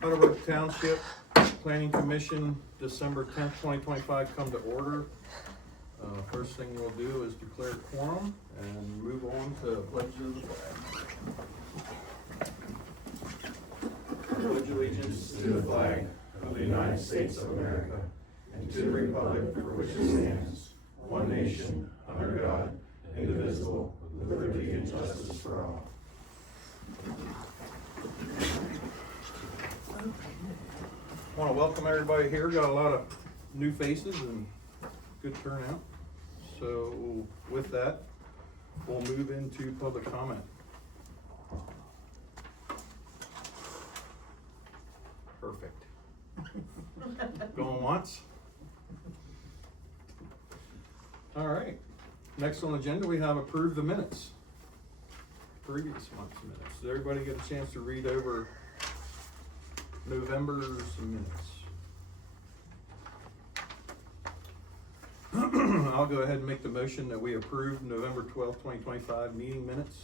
Heidelberg Township Planning Commission, December 10th, 2025, come to order. First thing we'll do is declare quorum and move on to pledge of the flag. I pledge allegiance to the flag of the United States of America and to the republic for which it stands, one nation, under God, indivisible, with liberty and justice for all. I want to welcome everybody here. Got a lot of new faces and good turnout. So with that, we'll move into public comment. Perfect. Going once? All right. Next on the agenda, we have approved the minutes. Previous month's minutes. Did everybody get a chance to read over November's minutes? I'll go ahead and make the motion that we approve November 12th, 2025 meeting minutes.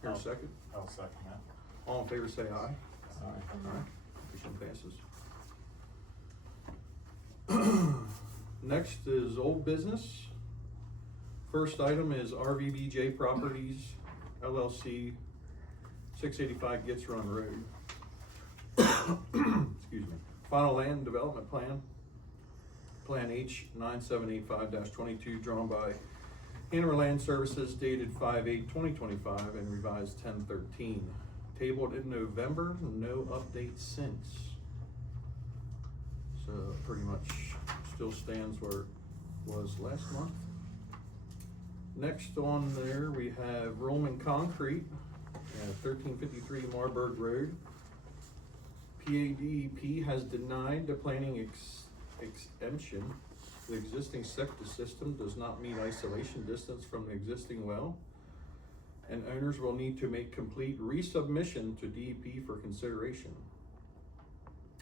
Here a second. I'll second that. All in favor say aye. Aye. Alright, motion passes. Next is old business. First item is RVBJ Properties LLC, 685 Gitz Run Road. Excuse me. Final land development plan. Plan H9785-22 drawn by Hanover Land Services dated 5/8/2025 and revised 10/13. Tabled in November, no update since. So pretty much still stands where it was last month. Next on there we have Roman Concrete at 1353 Marburg Road. PADEP has denied the planning exemption. The existing septic system does not meet isolation distance from the existing well, and owners will need to make complete resubmission to DEP for consideration.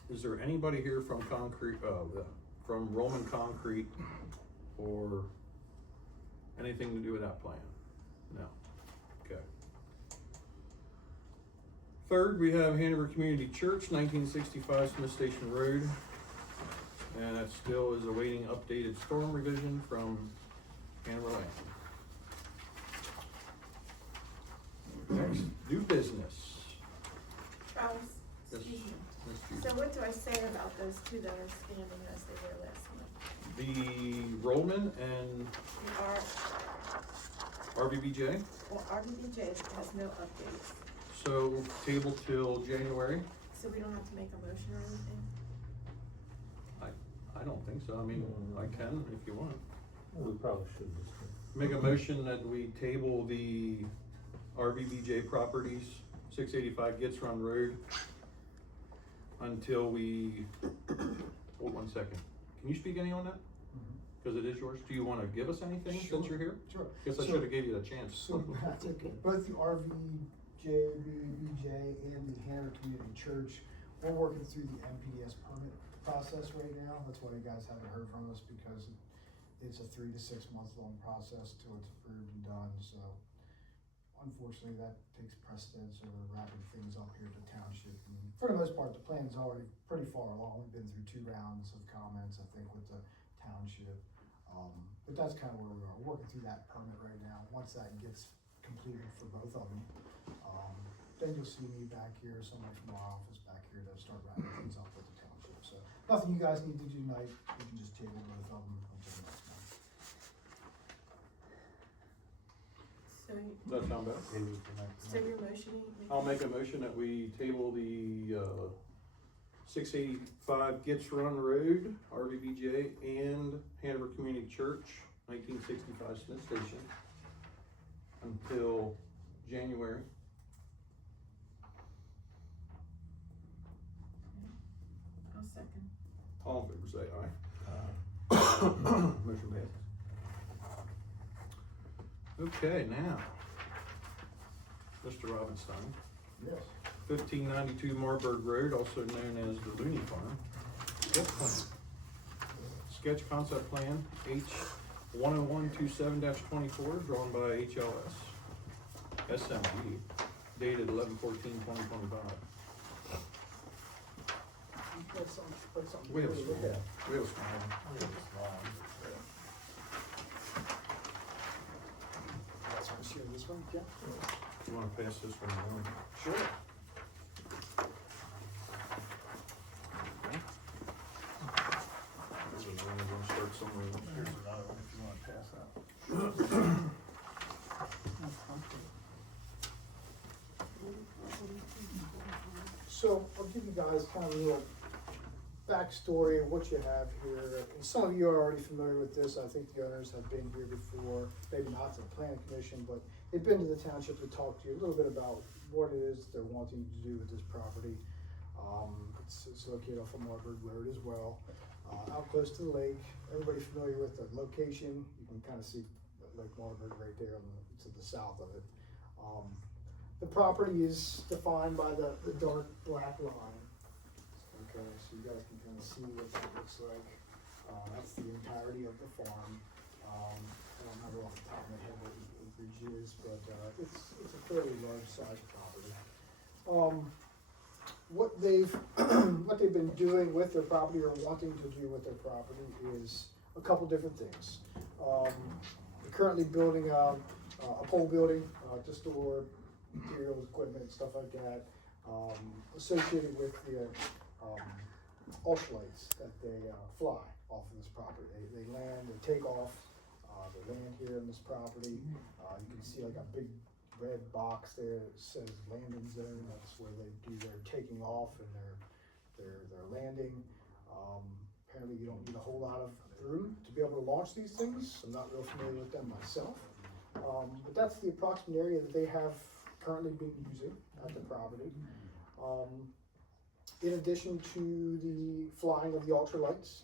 Is there anybody here from from Roman Concrete or anything to do with that plan? No. Okay. Third, we have Hanover Community Church, 1965 Smith Station Road. And that still is awaiting updated storm revision from Hanover Land. Next, new business. Travis, Yes, excuse me. Ms. Judy. So what do I say about those two that are standing as they were last month? The Roman and RVBJ, Well, RBBJ has no updates, so table till January. so we don't have to make a motion or anything? I don't think so. I mean, I can if you want. We probably should just. Make a motion that we table the RVBJ Properties, 685 Gitz Run Road, until we, hold 1 second. Can you speak any on that? Because it is yours. Do you want to give us anything since you're here? Sure. Guess I should have gave you the chance. So, that's okay. Both the RVJ, BJ, and the Hanover Community Church, we're working through the MPDS permit process right now. That's why you guys haven't heard from us, because it's a 3 to 6 month long process till it's approved and done. So unfortunately that takes precedence over wrapping things up here at the township. And for the most part, the plan's already pretty far along. We've been through 2 rounds of comments, I think, with the township. But that's kind of where we are. We're working through that permit right now. Once that gets completed for both of them, then you'll see me back here, somebody from our office back here to start wrapping things up with the township. So nothing you guys need to do tonight. We can just table both of them until next month. So, Does that sound better? so you're motioning? I'll make a motion that we table the 685 Gitz Run Road, RVBJ, and Hanover Community Church, 1965 Smith Station, until January. I'll second. All in favor say aye. Motion passes. Okay, now, Mr. Robinstein. Yes. 1592 Marburg Road, also known as the Looney Farm. Sketch plan. Sketch concept plan H10127-24, drawn by HLS SMG, dated 11/14/2025. Put something We have a to small, look at. we have a small one. That's what I share this one, yeah? You wanna pass this one along? Sure. This is one we're gonna start somewhere else. Here's another one if you wanna pass out. So I'll give you guys kind of a little backstory of what you have here. And some of you are already familiar with this. I think the owners have been here before, maybe not to the planning commission, but they've been to the township to talk to you a little bit about what it is they're wanting to do with this property. It's located off of Marburg Road as well, out close to the lake. Everybody familiar with the location? You can kind of see Lake Marburg right there to the south of it. The property is defined by the dark black line. Okay, so you guys can kind of see what that looks like. That's the entirety of the farm. I don't remember off the top of my head what the acreage is, but it's a fairly large size property. What they've been doing with their property or wanting to do with their property is a couple different things. They're currently building a pole building to store materials, equipment, stuff like that, associated with the ultralights that they fly off of this property. They land, they take off, they land here on this property. You can see like a big red box there that says landing zone. That's where they do their taking off and their landing. Apparently you don't need a whole lot of room to be able to launch these things. I'm not real familiar with them myself. But that's the approximate area that they have currently been using at the property. In addition to the flying of the ultralights,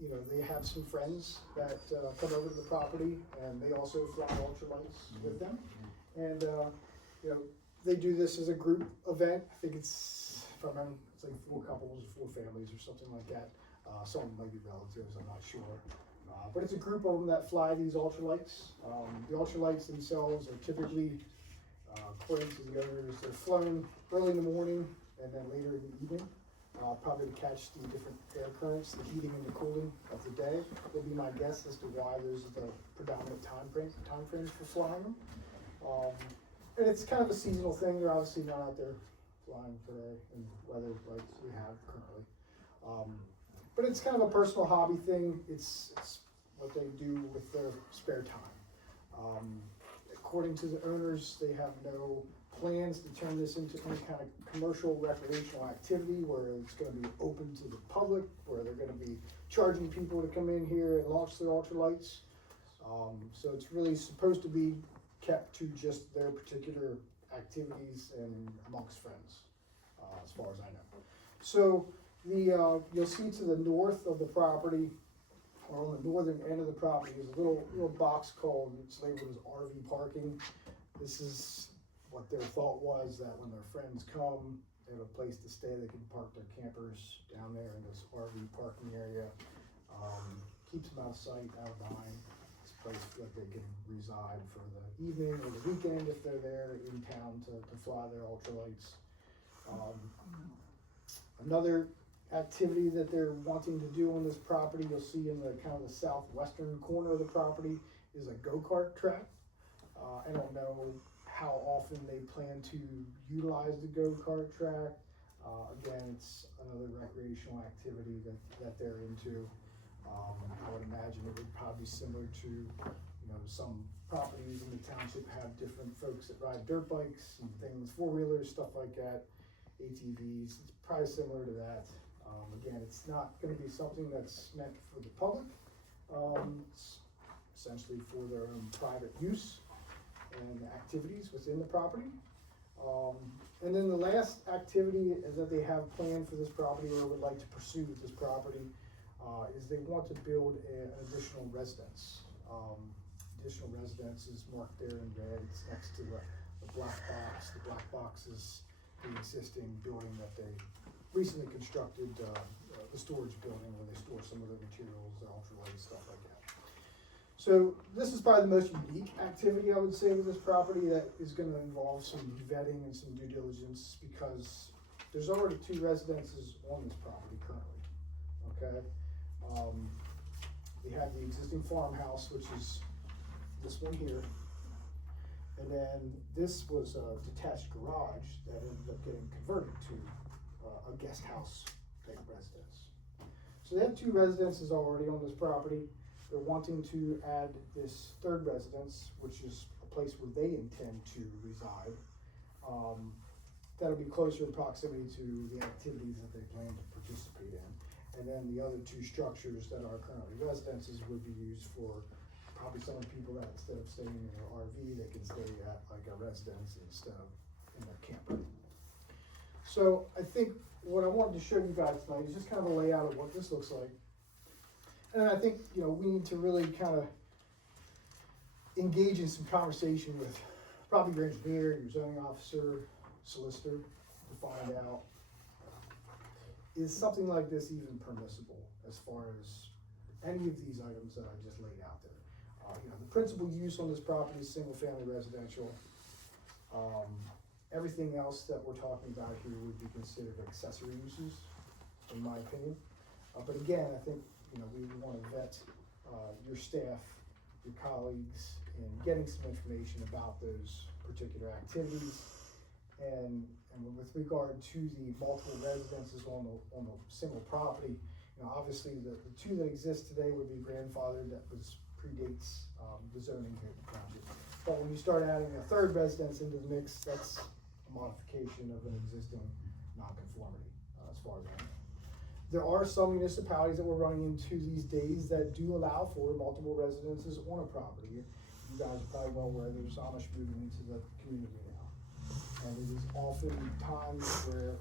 you know, they have some friends that come over to the property and they also fly ultralights with them. And, you know, they do this as a group event. I think it's, if I remember, it's like 4 couples or 4 families or something like that. Some might be relatives, I'm not sure. But it's a group of them that fly these ultralights. The ultralights themselves are typically, according to the owners, they're flown early in the morning and then later in the evening, probably to catch the different air currents, the heating and the cooling of the day. Would be my guess as to why those are the predominant time frames for flying them. And it's kind of a seasonal thing. They're obviously not out there flying today in weather like we have currently. But it's kind of a personal hobby thing. It's what they do with their spare time. According to the owners, they have no plans to turn this into any kind of commercial recreational activity where it's going to be open to the public, where they're going to be charging people to come in here and launch their ultralights. So it's really supposed to be kept to just their particular activities and amongst friends, as far as I know. So you'll see to the north of the property, or on the northern end of the property, is a little box called, it's labeled as RV parking. This is what their thought was, that when their friends come, they have a place to stay, they can park their campers down there in this RV parking area. Keeps them out of sight, out of mind. It's a place that they can reside for the evening or the weekend if they're there in town to fly their ultralights. Another activity that they're wanting to do on this property, you'll see in the kind of the southwestern corner of the property, is a go-kart track. I don't know how often they plan to utilize the go-kart track. Again, it's another recreational activity that they're into. I would imagine it would probably be similar to, you know, some properties in the township have different folks that ride dirt bikes and things, 4-wheelers, stuff like that, ATVs. It's probably similar to that. Again, it's not going to be something that's meant for the public. It's essentially for their own private use and activities within the property. And then the last activity that they have planned for this property, or would like to pursue with this property, is they want to build an additional residence. Additional residence is marked there in red. It's next to the black box. The black box is the existing building that they recently constructed, the storage building where they store some of their materials, the ultralight, stuff like that. So this is probably the most unique activity, I would say, with this property that is gonna involve some vetting and some due diligence, because there's already 2 residences on this property currently, okay? We have the existing farmhouse, which is this one here. And then this was a detached garage that ended up getting converted to a guest house type residence. So they have 2 residences already on this property. They're wanting to add this 3rd residence, which is a place where they intend to reside. That'll be closer in proximity to the activities that they plan to participate in. And then the other 2 structures that are currently residences would be used for probably some of the people that instead of staying in their RV, they can stay at like a residence instead of in their camper. So I think what I wanted to show you guys tonight is just kind of a layout of what this looks like. And I think, you know, we need to really kind of engage in some conversation with probably your engineer, your zoning officer, solicitor, to find out, is something like this even permissible as far as any of these items that I just laid out there? You know, the principal use on this property is single-family residential. Everything else that we're talking about here would be considered accessory uses, in my opinion. But again, I think, you know, we want to vet your staff, your colleagues, in getting some information about those particular activities. And with regard to the multiple residences on the single property, you know, obviously the 2 that exist today would be grandfathered. That predates the zoning here at the township. But when you start adding a 3rd residence into the mix, that's a modification of an existing nonconformity, as far as I know. There are some municipalities that we're running into these days that do allow for multiple residences on a property. You guys are probably well aware there's Amish moving into the community now. And it is often times where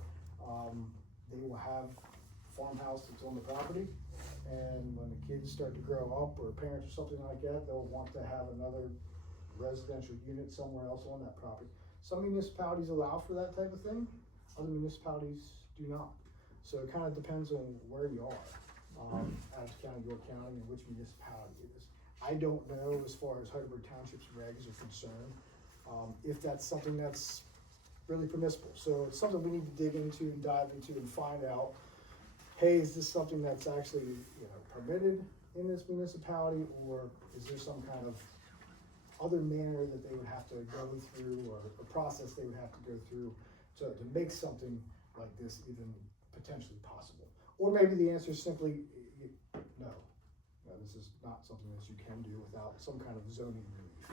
they will have a farmhouse that's on the property, and when the kids start to grow up, or parents or something like that, they'll want to have another residential unit somewhere else on that property. Some municipalities allow for that type of thing, other municipalities do not. So it kind of depends on where you are, Adams County, York County, and which municipality it is. I don't know, as far as Heidelberg Township's regs are concerned, if that's something that's really permissible. So it's something we need to dig into and dive into and find out, hey, is this something that's actually, you know, permitted in this municipality, or is there some kind of other manner that they would have to go through, or a process they would have to go through to make something like this even potentially possible? Or maybe the answer is simply no. This is not something that you can do without some kind of zoning relief,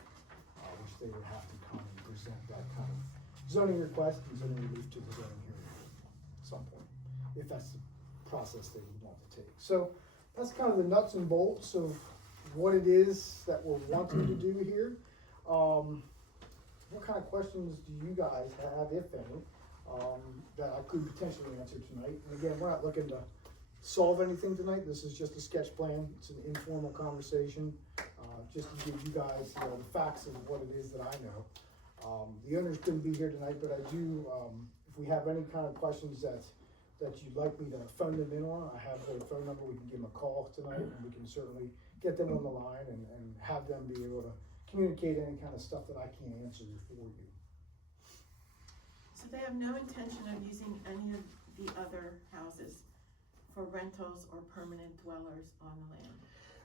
which they would have to come and present that kind of zoning request and zoning relief to the zoning hearing at some point, if that's the process they would want to take. So that's kind of the nuts and bolts of what it is that we're wanting to do here. What kind of questions do you guys have, if any, that I could potentially answer tonight? And again, we're not looking to solve anything tonight. This is just a sketch plan. It's an informal conversation, just to give you guys the facts of what it is that I know. The owners couldn't be here tonight, but I do, if we have any kind of questions that you'd like me to phone them in on, I have their phone number. We can give them a call tonight, and we can certainly get them on the line and have them be able to communicate any kind of stuff that I can't answer for you. So they have no intention of using any of the other houses for rentals or permanent dwellers on the land?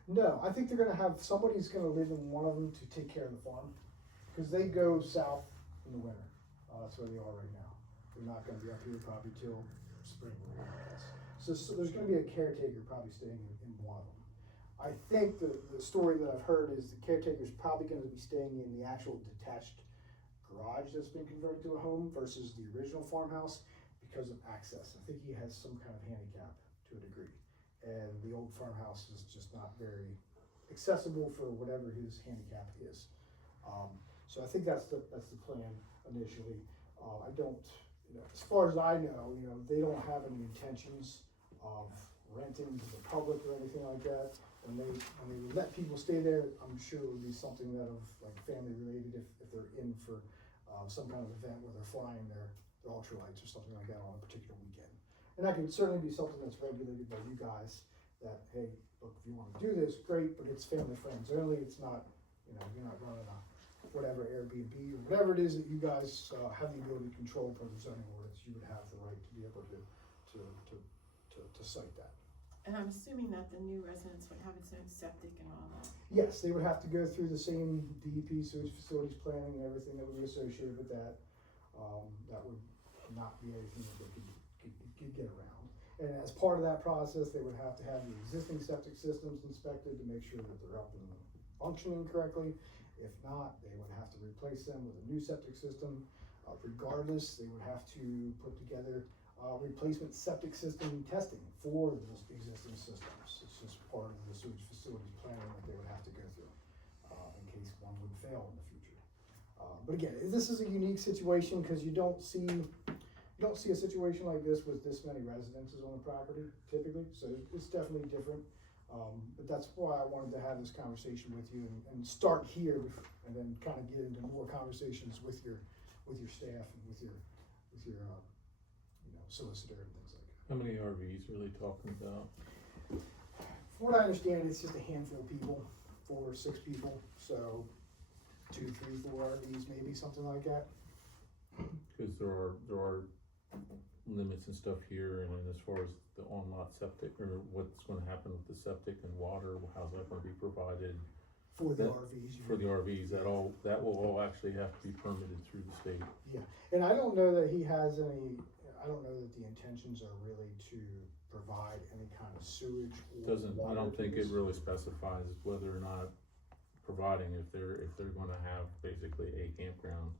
No, I think they're gonna have, somebody's gonna live in one of them to take care of the farm, because they go south in the winter. That's where they are right now. They're not gonna be up here probably till spring, I guess. So there's gonna be a caretaker probably staying in one of them. I think the story that I've heard is the caretaker's probably gonna be staying in the actual detached garage that's been converted to a home versus the original farmhouse because of access. I think he has some kind of handicap to a degree, and the old farmhouse is just not very accessible for whatever his handicap is. So I think that's the plan initially. I don't, as far as I know, they don't have any intentions of renting to the public or anything like that. When they let people stay there, I'm sure it would be something that of like family related if they're in for some kind of event where they're flying their ultralights or something like that on a particular weekend. And that could certainly be something that's regulated by you guys that, hey, look, if you wanna do this, great, but it's family friends only, it's not, you're not running a whatever Airbnb or whatever it is that you guys, have the ability to control per the zoning ordinance, you would have the right to be able to cite that. And I'm assuming that the new residence would have its own septic and all that. Yes, they would have to go through the same DEP sewage facilities planning and everything that would be associated with that. That would not be anything that they could get around. And as part of that process, they would have to have the existing septic systems inspected to make sure that they're up and functioning correctly. If not, they would have to replace them with a new septic system. Regardless, they would have to put together replacement septic system testing for those existing systems. It's just part of the sewage facilities planning that they would have to go through in case one would fail in the future. But again, this is a unique situation because you don't see a situation like this with this many residences on the property typically. So it's definitely different. But that's why I wanted to have this conversation with you and start here and then kind of get into more conversations with your staff and with your solicitor and things like that. How many RVs are they talking about? From what I understand, it's just a handful of people, 4 or 6 people, so 2, 3, 4 RVs, maybe something like that. Cause there are limits and stuff here, and then as far as the on-lot septic, or what's gonna happen with the septic and water, how's that gonna be provided? For the That- RVs. For the RVs, that will all actually have to be permitted through the state. Yeah, and I don't know that I don't know that the intentions are really to provide any kind of sewage or I water don't to think this. it really specifies whether or not providing, if they're gonna have basically a campground.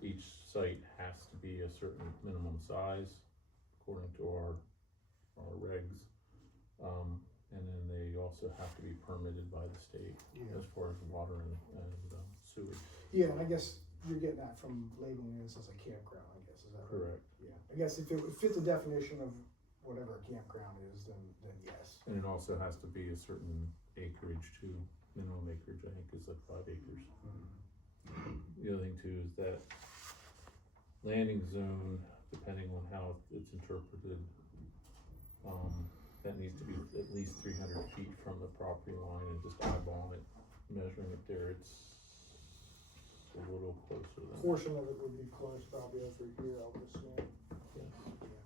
Each site has to be a certain minimum size according to our regs. And then they also have to be permitted by the state Yeah. as far as water and sewage. Yeah, and I guess you're getting that from labeling this as a campground, I guess, is that right? Correct. Yeah, I guess if it would fit the definition of whatever a campground is, then yes. And it also has to be a certain acreage too, minimum acreage, I think is like 5 acres. The other thing too is that landing zone, depending on how it's interpreted, that needs to be at least 300 feet from the property line, and just eyeballing it, measuring it there, it's a little closer than. Portion of it would be close, probably over here, I would assume. Yes.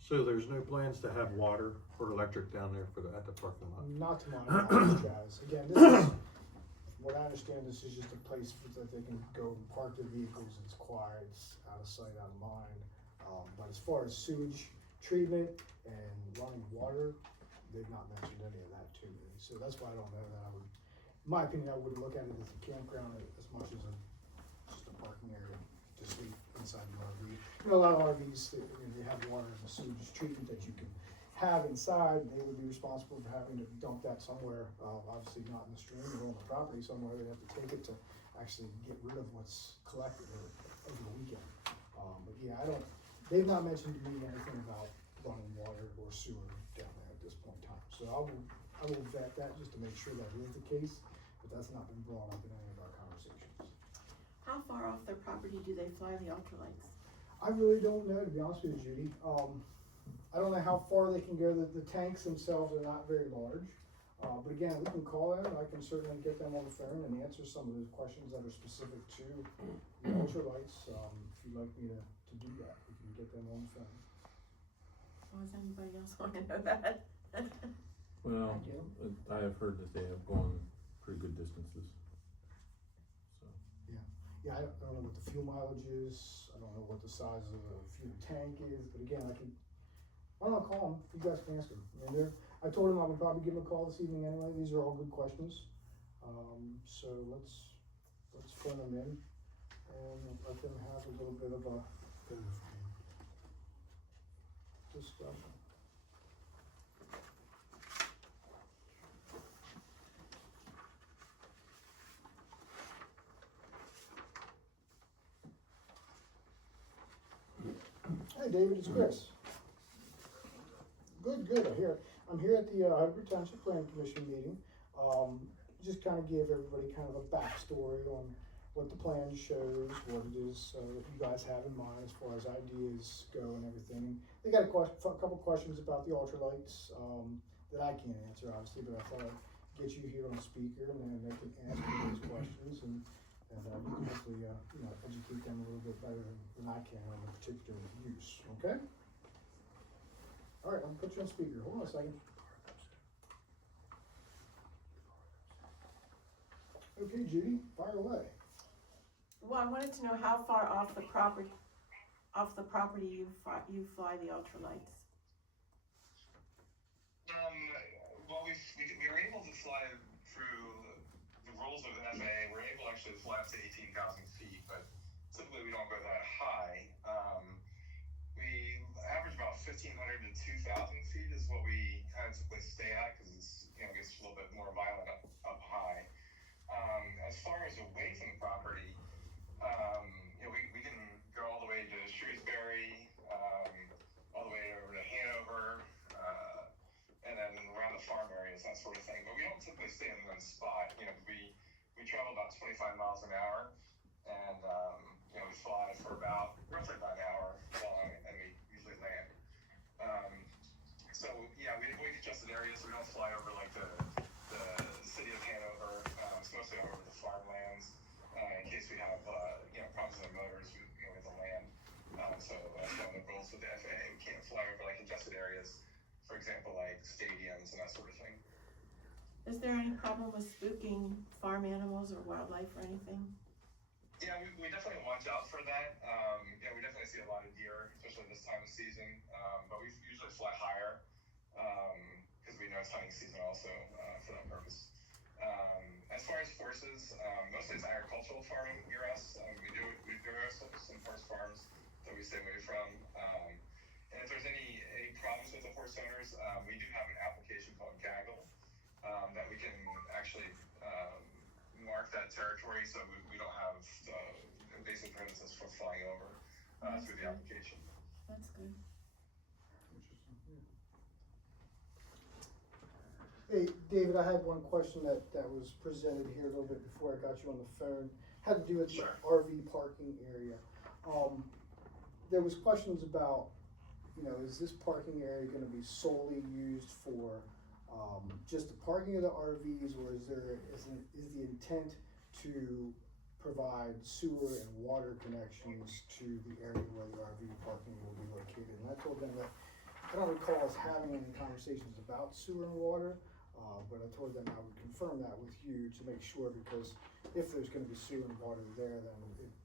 So there's no plans to have water or electric down there at the parking lot? Not to my knowledge, Travis. Again, this is, from what I understand, this is just a place that they can go and park their vehicles. It's quiet, it's out of sight, out of mind. But as far as sewage treatment and running water, they've not mentioned any of that to me. So that's why I don't know that in my opinion, I wouldn't look at it as a campground as much as just a parking area to sleep inside the RV. A lot of RVs, they have water and sewage treatment that you can have inside. They would be responsible for having to dump that somewhere, obviously not in the stream or on the property somewhere. They have to take it to actually get rid of what's collected over the weekend. But yeah, they've not mentioned to me anything about running water or sewer down there at this point in time. So I will vet that just to make sure that is the case, but that's not been brought up in any of our conversations. How far off their property do they fly the ultralights? I really don't know, to be honest with you, Judy. I don't know how far they can go. The tanks themselves are not very large. But again, we can call them, and I can certainly get them on the phone and answer some of those questions that are specific to the ultralights. If you'd like me to do that, we can get them on the phone. Or does anybody else want to know that? Well, I do. I have heard that they have gone pretty good distances. So, Yeah, I don't know what the fuel mileage is. I don't know what the size of the fuel tank is. But again, why don't I call them? You guys can ask them. I told them I would probably give them a call this evening anyway. These are all good questions. So let's phone them in and let them have a little bit of a discussion. Hey David, it's Chris. Good, I'm here at the Heidelberg Township Planning Commission meeting. Just kind of give everybody kind of a backstory on what the plan shows, what it is that you guys have in mind as far as ideas go and everything. They got a couple questions about the ultralights that I can't answer, obviously, but I thought I'd get you here on speaker, and then they can answer those questions, and you can hopefully educate them a little bit better than I can on the particular use. Okay. All right, I'll put you on speaker. Hold on a second. Okay, Judy, fire away. Well, I wanted to know how far off the property you fly the ultralights. Well, we were able to fly through the rules of the FAA. We're able actually to fly up to 18,000 feet, but typically we don't go that high. We average about 1,500 to 2,000 feet is what we kind of typically stay at, because it's, you know, it gets a little bit more violent up high. As far as away from the property, you know, we can go all the way to Shrewsbury, all the way over to Hanover, and then around the farm areas, that sort of thing. But we don't typically stay in one spot. You know, we travel about 25 miles an hour, and you know, we fly for roughly about an hour long, and we usually land. So yeah, we avoid congested areas. We don't fly over like the city of Hanover. It's mostly over the farmlands, in case we have you know, problems with our motors. We have to land. So that's one of the rules with the FAA. We can't fly over like congested areas, for example, like stadiums and that sort of thing. Is there any problem with spooking farm animals or wildlife or anything? Yeah, we definitely watch out for that. Yeah, we definitely see a lot of deer, especially this time of season. But we usually fly higher, because we know it's hunting season also, for that purpose. As far as horses, mostly it's agricultural farming near us. We do have some horse farms that we stay away from. And if there's any problems with the horse owners, we do have an application called Gaggle, that we can actually mark that territory, so we don't have basic premises for flying over through the application. That's good. Hey, David, I had one question that was presented here a little bit before I got you on the phone. Had to do with the RV parking area. There was questions about, you know, is this parking area going to be solely used for just the parking of the RVs, or is the intent to provide sewer and water connections to the area where the RV parking will be located? And I told them that I don't recall us having any conversations about sewer and water, but I told them I would confirm that with you to make sure, because if there's going to be sewer and water there, then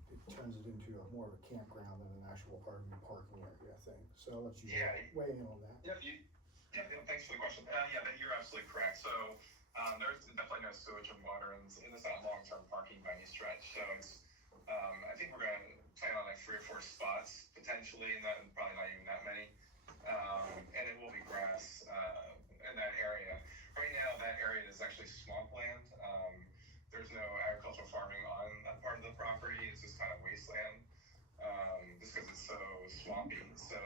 it turns it into more of a campground than an actual RV parking area, I think. So I'll let you weigh in on that. Thanks for the question. Yeah, you're absolutely correct. So there's definitely no sewage and water, and it's not long-term parking by any stretch. So it's, I think we're going to plan on like 3 or 4 spots potentially, and then probably not even that many. And it will be grass in that area. Right now, that area is actually swampland. There's no agricultural farming on that part of the property. It's just kind of wasteland, just because it's so swampy. So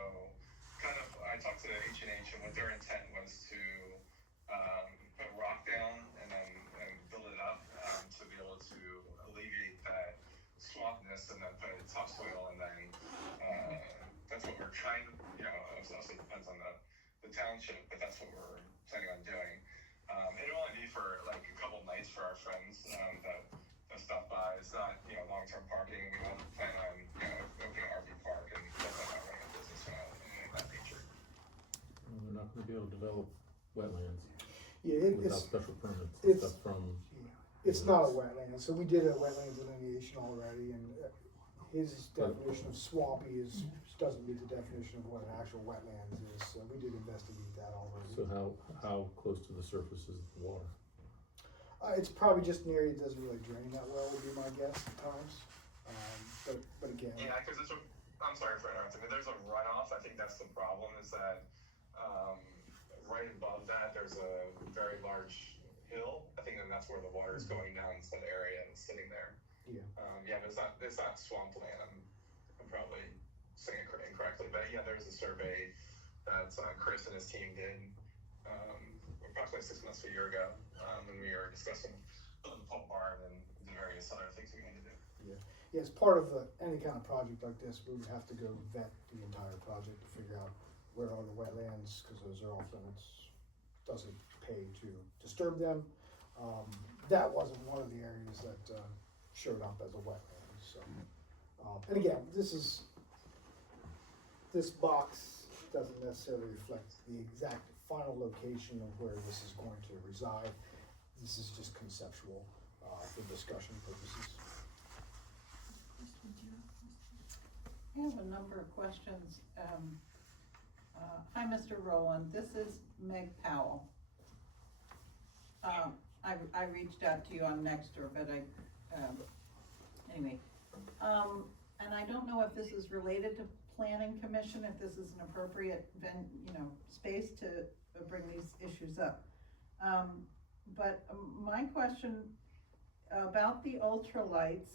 kind of, I talked to H&H, and what their intent was to put rock down and then build it up to be able to alleviate that swampness, and then put topsoil, and then that's what we're trying to, you know, it also depends on the township, but that's what we're planning on doing. It'll only be for like a couple nights for our friends that stop by. It's not, you know, long-term parking. We don't plan on, you know, opening an RV park and not running a business or anything of that nature. Well, they're not going to be able to develop wetlands It's without special permits and stuff from. It's not a wetland. So we did a wetland delineation already, and his definition of swampy doesn't meet the definition of what an actual wetlands is. So we did investigate that already. So how close to the surface is the water? It's probably just an area that doesn't really drain that well, would be my guess at times. But again. Yeah, because I'm sorry for interrupting, but there's a runoff. I think that's the problem, is that right above that there's a very large hill. I think that's where the water is going down into that area and sitting there. Yeah. Yeah, but it's not swampland. I'm probably saying it incorrectly, but yeah, there's a survey that Chris and his team did approximately 6 months to a year ago, when we were discussing the pole barn and the various other things we had to do. Yeah, as part of any kind of project like this, we would have to go vet the entire project to figure out where are the wetlands, because those are off limits. Doesn't pay to disturb them. That wasn't one of the areas that showed up as a wetland, so. And again, this box doesn't necessarily reflect the exact final location of where this is going to reside. This is just conceptual for discussion purposes. I have a number of questions. Hi, Mr. Rowland. This is Meg Powell. I reached out to you on Nextdoor, but anyway. And I don't know if this is related to Planning Commission, if this is an appropriate space to bring these issues up. But my question about the ultralights,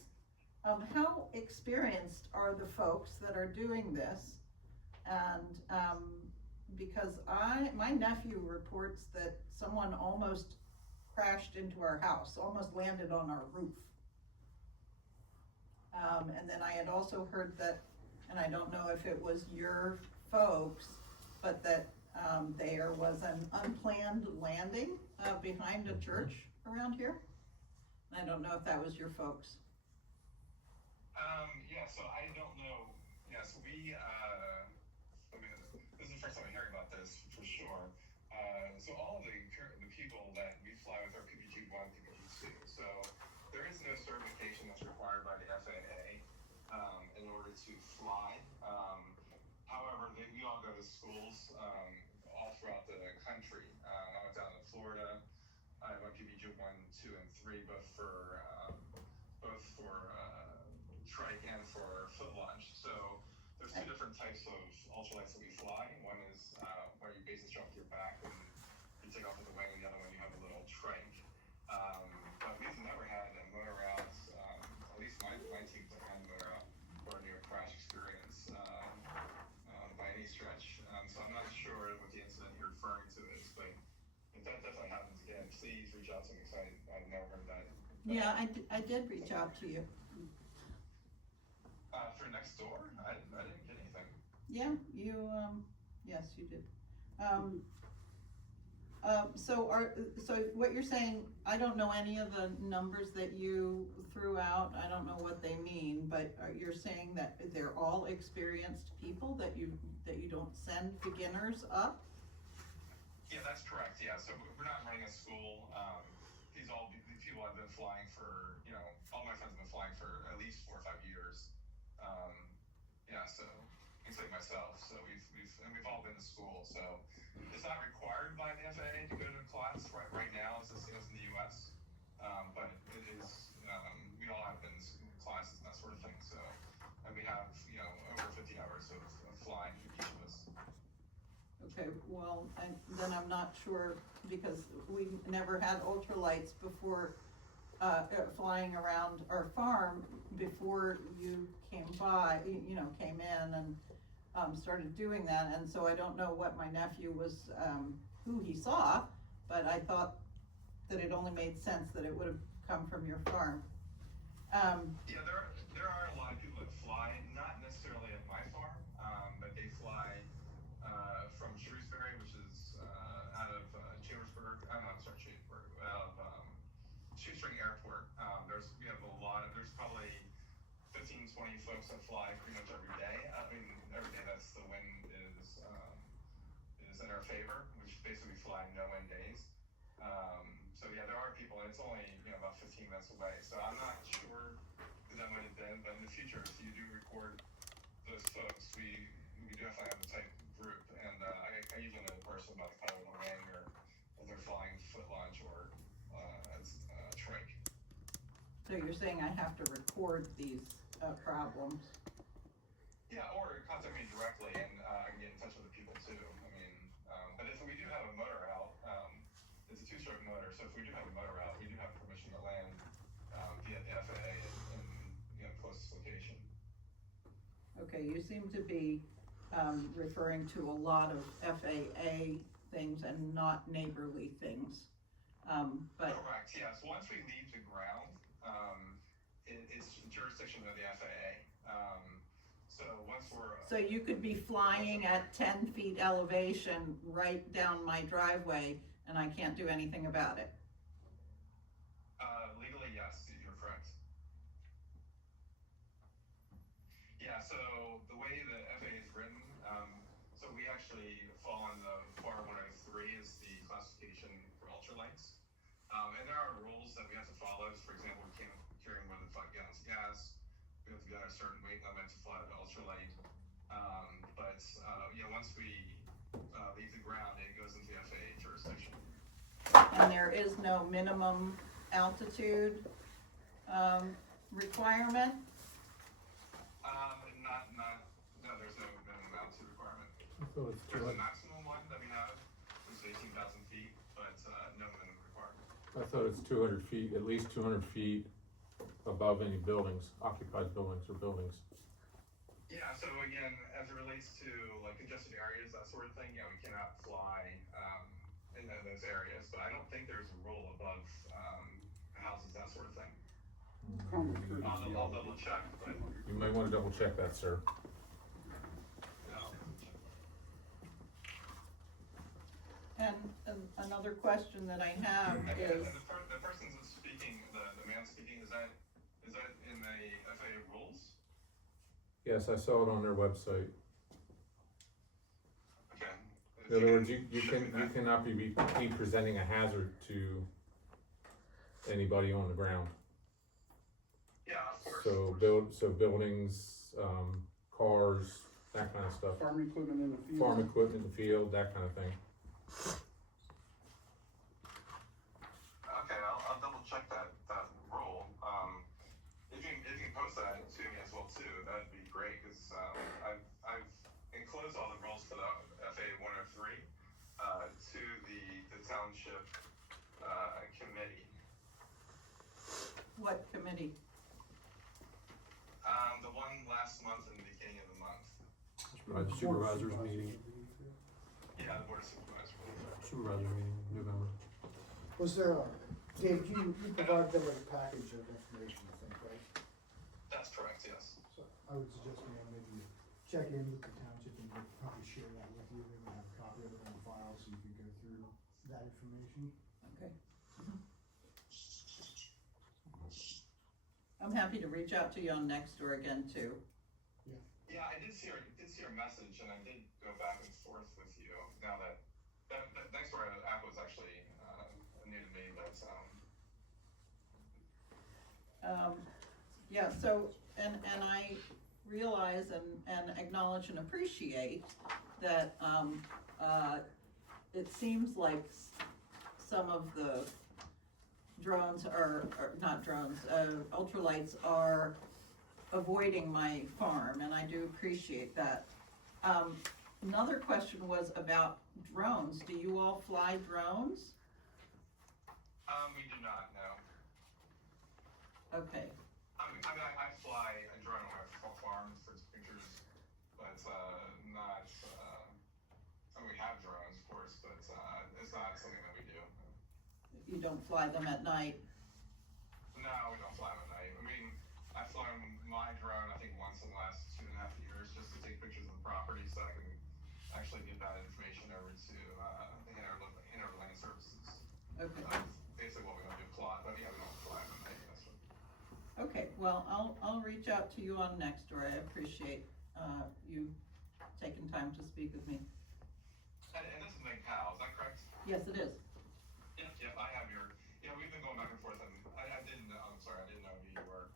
how experienced are the folks that are doing this? And because my nephew reports that someone almost crashed into our house, almost landed on our roof. And then I had also heard that, and I don't know if it was your folks, but that there was an unplanned landing behind a church around here. And I don't know if that was your folks. Yeah, so I don't know. Yeah, so we, this is the first time I'm hearing about this for sure. So all of the people that we fly with are PPG-1, PPG-2. So there is no certification that's required by the FAA in order to fly. However, we all go to schools all throughout the country. I went down to Florida. I went PPG-1, 2, and 3, both for trike and for foot launch. So there's two different types of ultralights that we fly. One is where you basically jump your back and you take off with the wing, and the other one you have a little trike. But we've never had a motor out, at least my team's never had a motor out or a near crash experience by any stretch. So I'm not sure what the incident you're referring to is, but if that definitely happens again, please reach out to me because I've never heard that. Yeah, I did reach out to you. For next door, I didn't get anything. Yeah, you, yes, you did. So what you're saying, I don't know any of the numbers that you threw out, I don't know what they mean, but you're saying that they're all experienced people, that you don't send beginners up? Yeah, that's correct, yeah, so we're not running a school. These people have been flying for, all my friends have been flying for at least 4 or 5 years. Yeah, so including myself. So we've all been to school. So it's not required by the FAA to go to a class right now as it is in the U.S. But it is. We all have been to classes and that sort of thing. So, and we have over 50 hours of flying for each of us. Okay, well, then I'm not sure, because we never had ultralights before, flying around our farm before you came by, came in and started doing that, and so I don't know what my nephew was, who he saw, but I thought that it only made sense that it would have come from your farm. Yeah, there are a lot of people that fly, not necessarily at my farm, but they fly from Shrewsbury, which is out of Chambersburg. I'm sorry, Chambersburg, out of Shoestring Airport. There's probably 15, 20 folks that fly pretty much every day. I mean, every day that's the wind is in our favor, which basically fly no-wind days. So yeah, there are people, and it's only about 15 minutes away. So I'm not sure who that might have been, but in the future, if you do record those folks, we definitely have a tight group, and I usually know the person about the pilot on wing, or if they're flying foot launch or trike. So you're saying I have to record these problems? Yeah, or contact me directly, and I can get in touch with the people too. I mean, but if we do have a motor out, it's a 2-stroke motor, so if we do have a motor out, we do have permission to land via the FAA in closest location. Okay, you seem to be referring to a lot of FAA things and not neighborly things. But correct, yes. Once we leave the ground, it's jurisdiction jurisdiction of the FAA. So once we're So you could be flying at 10 feet elevation right down my driveway and I can't do anything about it? legally, yes, you're correct. Yeah, so the way the FAA is written, so we actually fall on the FAR 103 is the classification for ultralights. And there are rules that we have to follow. For example, we can't carry more than 5 gallons of gas. We have to be at a certain weight limit to fly the ultralight. Once we leave the ground, it goes into the FAA jurisdiction. And there is no minimum altitude requirement? No, there's no minimum altitude requirement. I thought it's There's a 200, maximum one that we have, which is 18,000 feet, but no minimum requirement. I thought it's 200 feet, at least 200 feet above any buildings, occupied buildings or buildings. Yeah, so again, as it relates to like congested areas, that sort of thing, yeah, we cannot fly in those areas, but I don't think there's a rule above houses, that sort of thing. I'll double check, but You might wanna double check that, sir. no. And another question that I have And is, the person that's speaking, the man speaking, is that in the FAA rules? Yes, I saw it on their website. Okay. In other words, you cannot be presenting a hazard to anybody on the ground. Yeah, of course. So buildings, cars, that kind of stuff. Farm equipment in the field. Farm equipment in the field, that kind of thing. Okay, I'll double check that rule. If you can post that to me as well too, that'd be great, because I've enclosed all the rules for the FAA 103 to the Township committee. what committee? The one last month in the beginning of the month. Supervisors meeting, Yeah, the board of supervisors. supervisor meeting, November. Was there Dave, you provided them with a package of information, I think, right? That's correct, yes. So I would suggest maybe check in with the township and they'll probably share that with you. They would have a copy of it on file so you can go through that information. Okay. I'm happy to reach out to you on Nextdoor again too. Yeah, I did see your message, and I did go back and forth with you. Now that Nextdoor app was actually new to me, but Yeah, so, and I realize and acknowledge and appreciate that, it seems like some of the drones or not drones, ultralights are avoiding my farm, and I do appreciate that. Another question was about drones. Do you all fly drones? we do not know. Okay, I fly a drone on my farm for pictures, but not. We have drones, of course, but it's not something that we do. you don't fly them at night? No, we don't fly them at night. I mean, I've flown my drone, I think, once in the last 2.5 years, just to take pictures of the property, so I can actually get that information over to the Hanover Land Services. Okay. Basically, what we want to do, plot, but yeah, we don't fly them at night. That's what. Okay, well, I'll reach out to you on Nextdoor. I appreciate, you taking time to speak with me. And this is Lake Powell, is that correct? Yes, it is. Yep, I have your, we've been going back and forth, and I didn't know, I'm sorry, I didn't know who you were.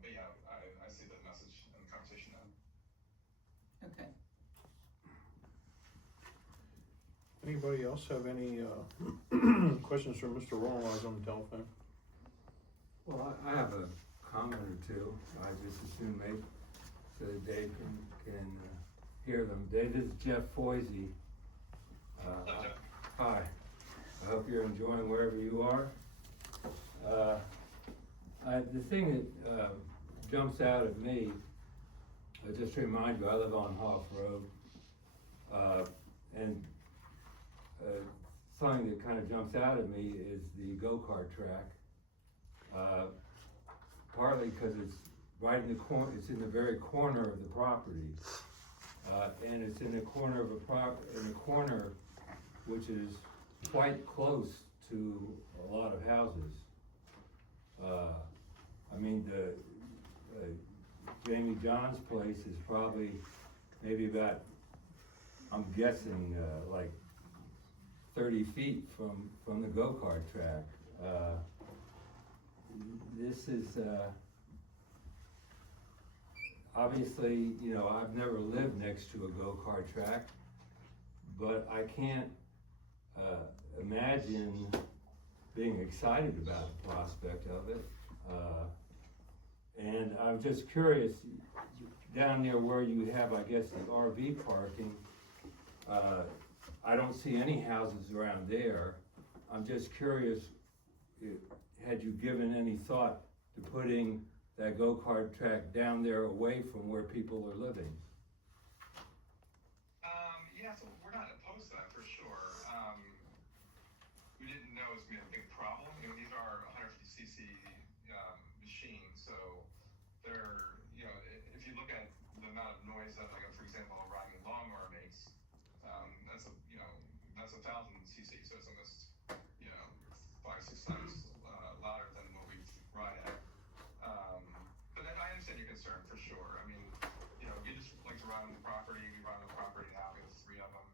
But yeah, I see the message and the conversation now. Okay. Anybody else have any, questions for Mr. Rollins on the telephone? Well, I have a comment or two. I just assume so that Dave can hear them. Dave, this is Jeff Foisey. Hi. I hope you're enjoying wherever you are. The thing that jumps out at me, just to remind you, I live on Hoff Road, and something that kind of jumps out at me is the go-kart track. Partly because it's right in the corner, it's in the very corner of the property. And it's in the corner of in a corner which is quite close to a lot of houses. I mean, Jamie John's place is probably maybe about, I'm guessing, like 30 feet from the go-kart track. This is, obviously, you know, I've never lived next to a go-kart track, but I can't imagine being excited about the prospect of it. And I'm just curious, down there where you have, I guess, the RV parking, I don't see any houses around there. I'm just curious, had you given any thought to putting that go-kart track down there away from where people are living? Yeah, so we're not opposed to that for sure. We didn't know it was gonna be a big problem. You know, these are 150cc machines, so they're, you know, if you look at the amount of noise that, like, for example, a riding lawnmower makes, that's that's 1,000cc, so it's almost, you know, 5-6 times louder than what we ride at. But then I understand your concern for sure. I mean, you know, you just like to ride on the property. We ride on the property now. We have 3 of them.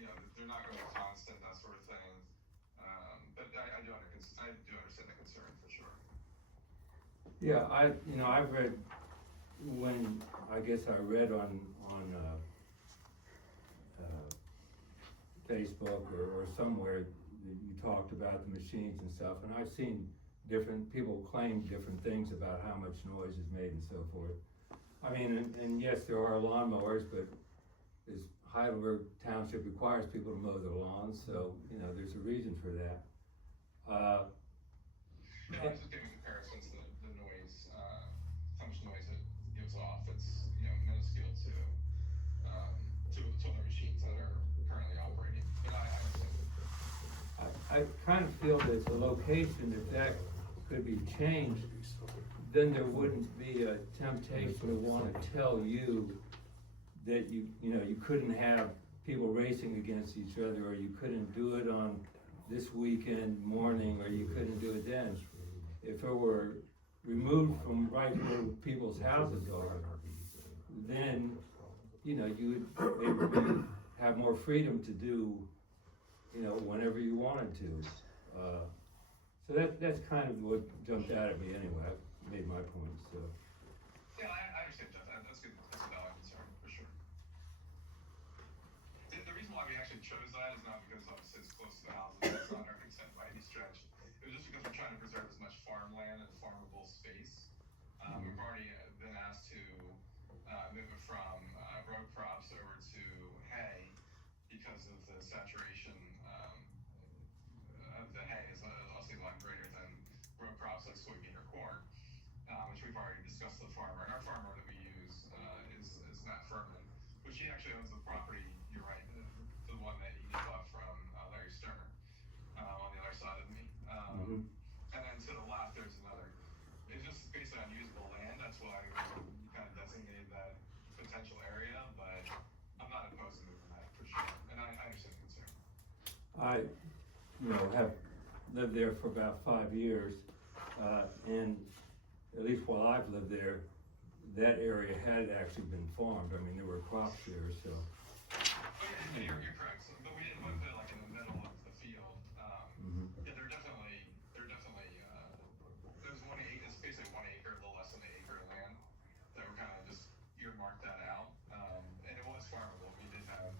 You know, they're not going to be constant, that sort of thing. But I do understand the concern for sure. Yeah, I've read, when, I guess I read on Facebook or somewhere that you talked about the machines and stuff, and I've seen different people claim different things about how much noise is made and so forth. I mean, and yes, there are lawnmowers, but this Heidelberg Township requires people to mow their lawns, so, you know, there's a reason for that. I was just giving comparisons to the noise, how much noise it gives off. It's, you know, minuscule to other machines that are currently operating. But I understand. I kind of feel that the location, if that could be changed, then there wouldn't be a temptation to want to tell you that you couldn't have people racing against each other, or you couldn't do it on this weekend morning, or you couldn't do it then. If it were removed from right where people's houses are, then, you know, you would have more freedom to do, you know, whenever you wanted to. So that's kind of what jumped out at me anyway. I made my point, so. Yeah, I understand, Jeff. That's good. That's a valid concern for sure. The reason why we actually chose that is not because obviously it's close to the houses. It's not our intent by any stretch. It was just because we're trying to preserve as much farmland and farmable space. We've already been asked to move it from row crops over to hay because of the saturation of the hay is obviously a lot greater than row crops like soybean or corn, which we've already discussed with the farmer. And our farmer that we use is Matt Furman, which he actually owns the property, you're right, the one that he bought from Larry Sterner on the other side of me. And then to the left, there's another. It's just basically unusable land. That's why we kind of designated that potential area, but I'm not opposed to moving that for sure. And I understand the concern. I, have lived there for about 5 years, and at least while I've lived there, that area had actually been farmed. I mean, there were crops there, so. Yeah, you're correct. So, but we didn't want to put it like in the middle of the field. Yeah, there's one acre. It's basically 1 acre, a little less than an acre of land that we're kind of just earmarked that out. And it was farmable. We did have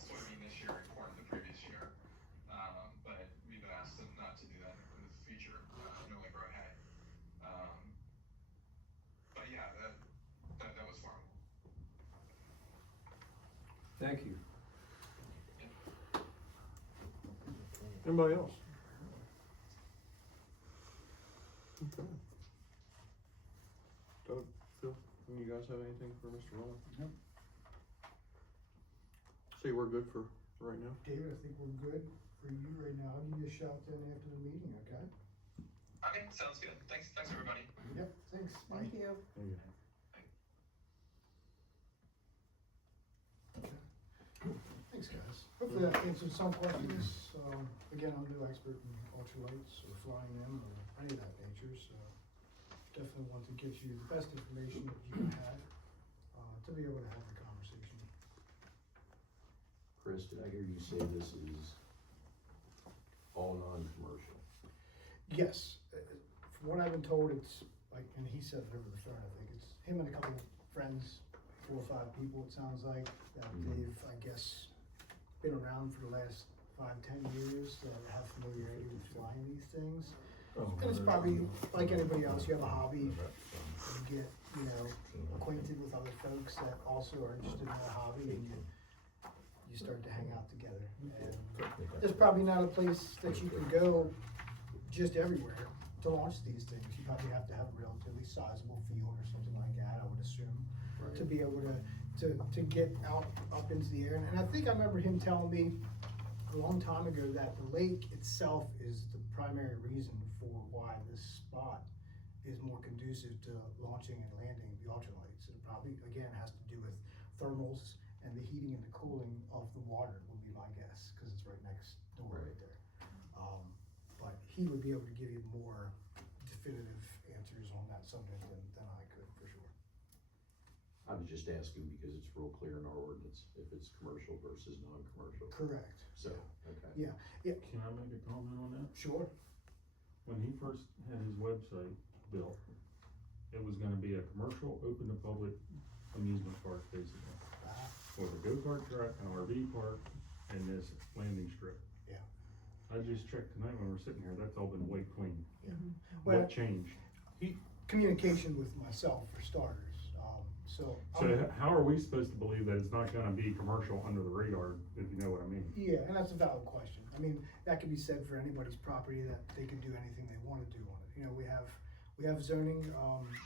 soybean this year and corn the previous year. But we've been asked not to do that in the future. We only grow hay. But yeah, that was farmable. Thank you. Anybody else? Okay. Doug, Phil, you guys have anything for Mr. Rowland? No. Say we're good for right now? David, I think we're good for you right now. I'll give you a shout then after the meeting, okay? Okay. Sounds good. Thanks, everybody. Yep, thanks, bye. Thank you. Thanks, guys. Hopefully that answered some questions. Again, I'm no expert in ultralights or flying them or any of that nature, so definitely want to get you the best information that you can have, to be able to have the conversation. Chris, did I hear you say this is all non-commercial? Yes, from what I've been told, it's like, and he said it over the phone, I think, it's him and a couple of friends, 4 or 5 people, it sounds like, that they've, I guess, been around for the last 5-10 years, that have familiarity with flying these things. And it's probably like anybody else, you have a hobby, you get, you know, acquainted with other folks that also are interested in that hobby, and you start to hang out together. And there's probably not a place that you can go just everywhere to launch these things. You probably have to have a relatively sizable field or something like that, I would assume, to be able to get out up into the air. And I think I remember him telling me a long time ago that the lake itself is the primary reason for why this spot is more conducive to launching and landing the ultralights. It probably, again, has to do with thermals and the heating and the cooling of the water, would be my guess, because it's right next door right there. But he would be able to give you more definitive answers on that subject than I could, for sure. I was just asking because it's real clear in our ordinance if it's commercial versus non-commercial. Correct. So, okay. Yeah, Can I make a comment on that? sure. When he first had his website built, it was gonna be a commercial, open to public amusement park, basically. With a go-kart track, an RV park, and this landing strip. Yeah. I just checked tonight when we were sitting here, that's all been wiped clean. Well, What changed? communication with myself, for starters. So How are we supposed to believe that it's not gonna be commercial under the radar, if you know what I mean? yeah, and that's a valid question. I mean, that could be said for anybody's property, that they can do anything they wanna do on it. You know, we have zoning,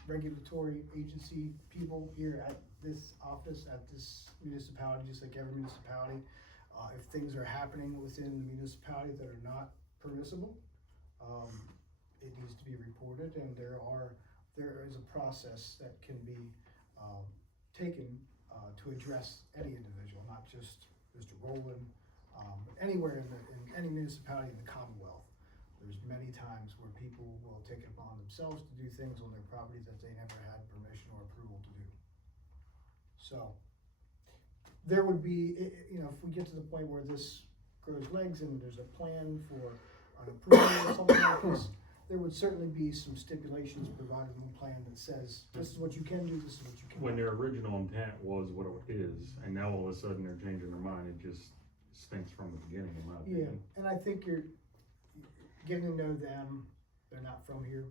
regulatory agency people here at this office, at this municipality, just like every municipality. If things are happening within the municipality that are not permissible, it needs to be reported, and there is a process that can be taken to address any individual, not just Mr. Rowland, but anywhere in any municipality in the Commonwealth. There's many times where people will take it upon themselves to do things on their property that they never had permission or approval to do. So there would be, you know, if we get to the point where this grows legs and there's a plan for an approval or something like this, there would certainly be some stipulations provided in the plan that says, this is what you can do, this is what you can't. When their original intent was what it is, and now all of a sudden they're changing their mind, it just stinks from the beginning, in my Yeah, opinion. and I think you're getting to know them, they're not from here,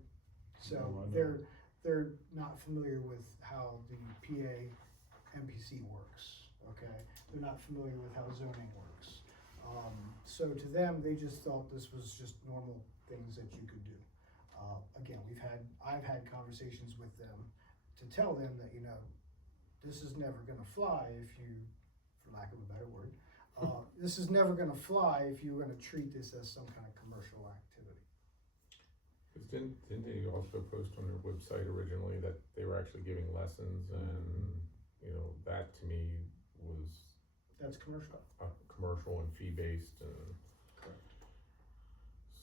so No, I know. they're not familiar with how the PA MPC works, okay? They're not familiar with how zoning works. So to them, they just thought this was just normal things that you could do. Again, I've had conversations with them to tell them that, you know, this is never gonna fly if you, for lack of a better word, this is never gonna fly if you're gonna treat this as some kind of commercial activity. Cause didn't they also post on their website originally that they were actually giving lessons, and, you know, that to me was That's commercial. commercial and fee-based, and Correct.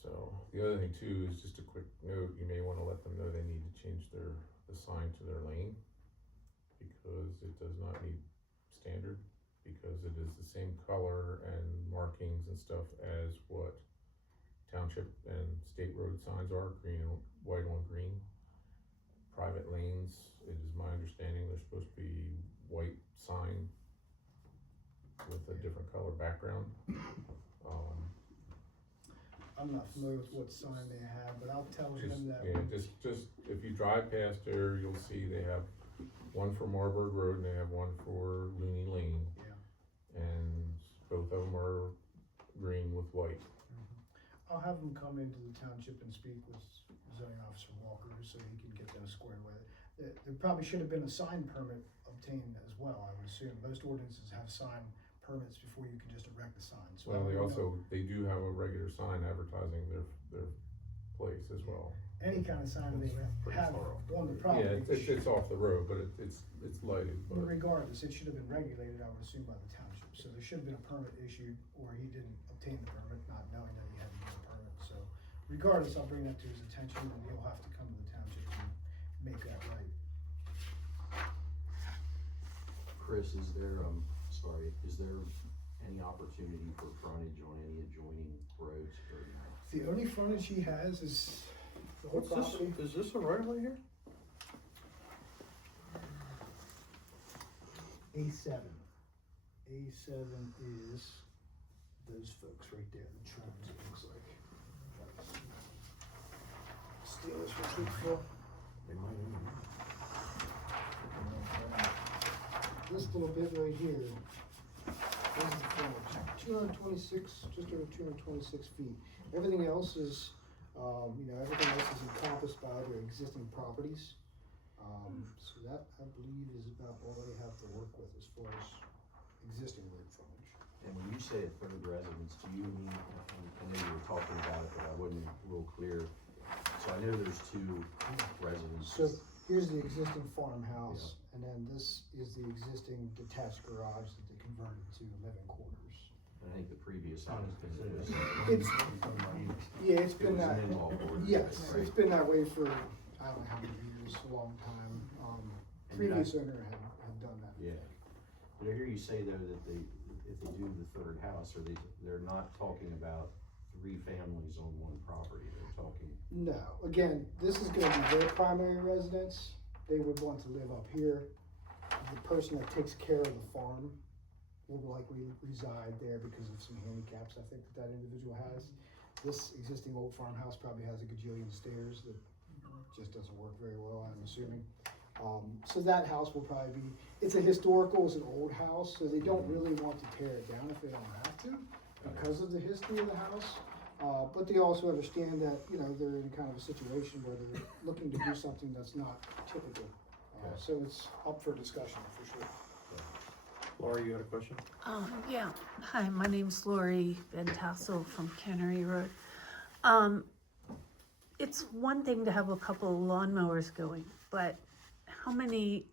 so, the other thing too is just a quick note, you may wanna let them know they need to change the sign to their lane, because it does not meet standard, because it is the same color and markings and stuff as what township and state road signs are, white on green. Private lanes, it is my understanding, they're supposed to be white sign with a different color background. I'm not familiar with what sign they have, but I'll tell him that. Yeah, just, if you drive past there, you'll see they have one for Marburg Road and they have one for Looney Lane. Yeah. And both of them are green with white. I'll have him come into the township and speak with zoning officer Walker so he can get them squared away. There probably should have been a sign permit obtained as well, I would assume. Most ordinances have sign permits before you can just erect the sign. So Well, I don't know. they do have a regular sign advertising their place as well. any kind of sign they Pretty have far off. on the Yeah, property. it's off the road, but it's lighted, But but. regardless, it should have been regulated, I would assume, by the township, so there should have been a permit issued, or he didn't obtain the permit, not knowing that he had to get a permit, so regardless, I'll bring that to his attention, and he'll have to come to the township to make that right. Chris, is there any opportunity for frontage on any adjoining roads or not? The only frontage he has is the whole What's this, property. is this a right of way here? A7. A7 is those folks right there, the Trons, it looks like. Steal this real quick, Phil. They might own This little bit right here, this is the frontage, 226, just over 226 feet. Everything else is, everything else is encompassed by other existing properties. So that, I believe, is about all they have to work with as far as existing road frontage. And when you say a third residence, do you mean, I know you were talking about it, but I wasn't real clear. So I know there's two residences. So here's the existing farmhouse, and then this is the existing detached garage that they converted to living quarters. And I think the previous occupant was. It's, yeah, it's been It was that, an in-law quarters. yes, Right. it's been that way for, I don't know how many years, a long time. And did Previous owner had done that. Yeah, but I hear you say though that if they do the third house, they're not talking about 3 families on one property, they're talking. No, again, this is gonna be their primary residence, they would want to live up here. The person that takes care of the farm will likely reside there because of some handicaps I think that individual has. This existing old farmhouse probably has a gajillion stairs that just doesn't work very well, I'm assuming. So that house will probably be, it's an old house, so they don't really want to tear it down if they don't have to because of the history of the house. But they also understand that, they're in kind of a situation where they're looking to do something that's not typical. So it's up for discussion for sure. Laura, you had a question? Yeah. Hi, my name's Lori Van Tassel from Cannery Road. It's one thing to have a couple of lawnmowers going, but how many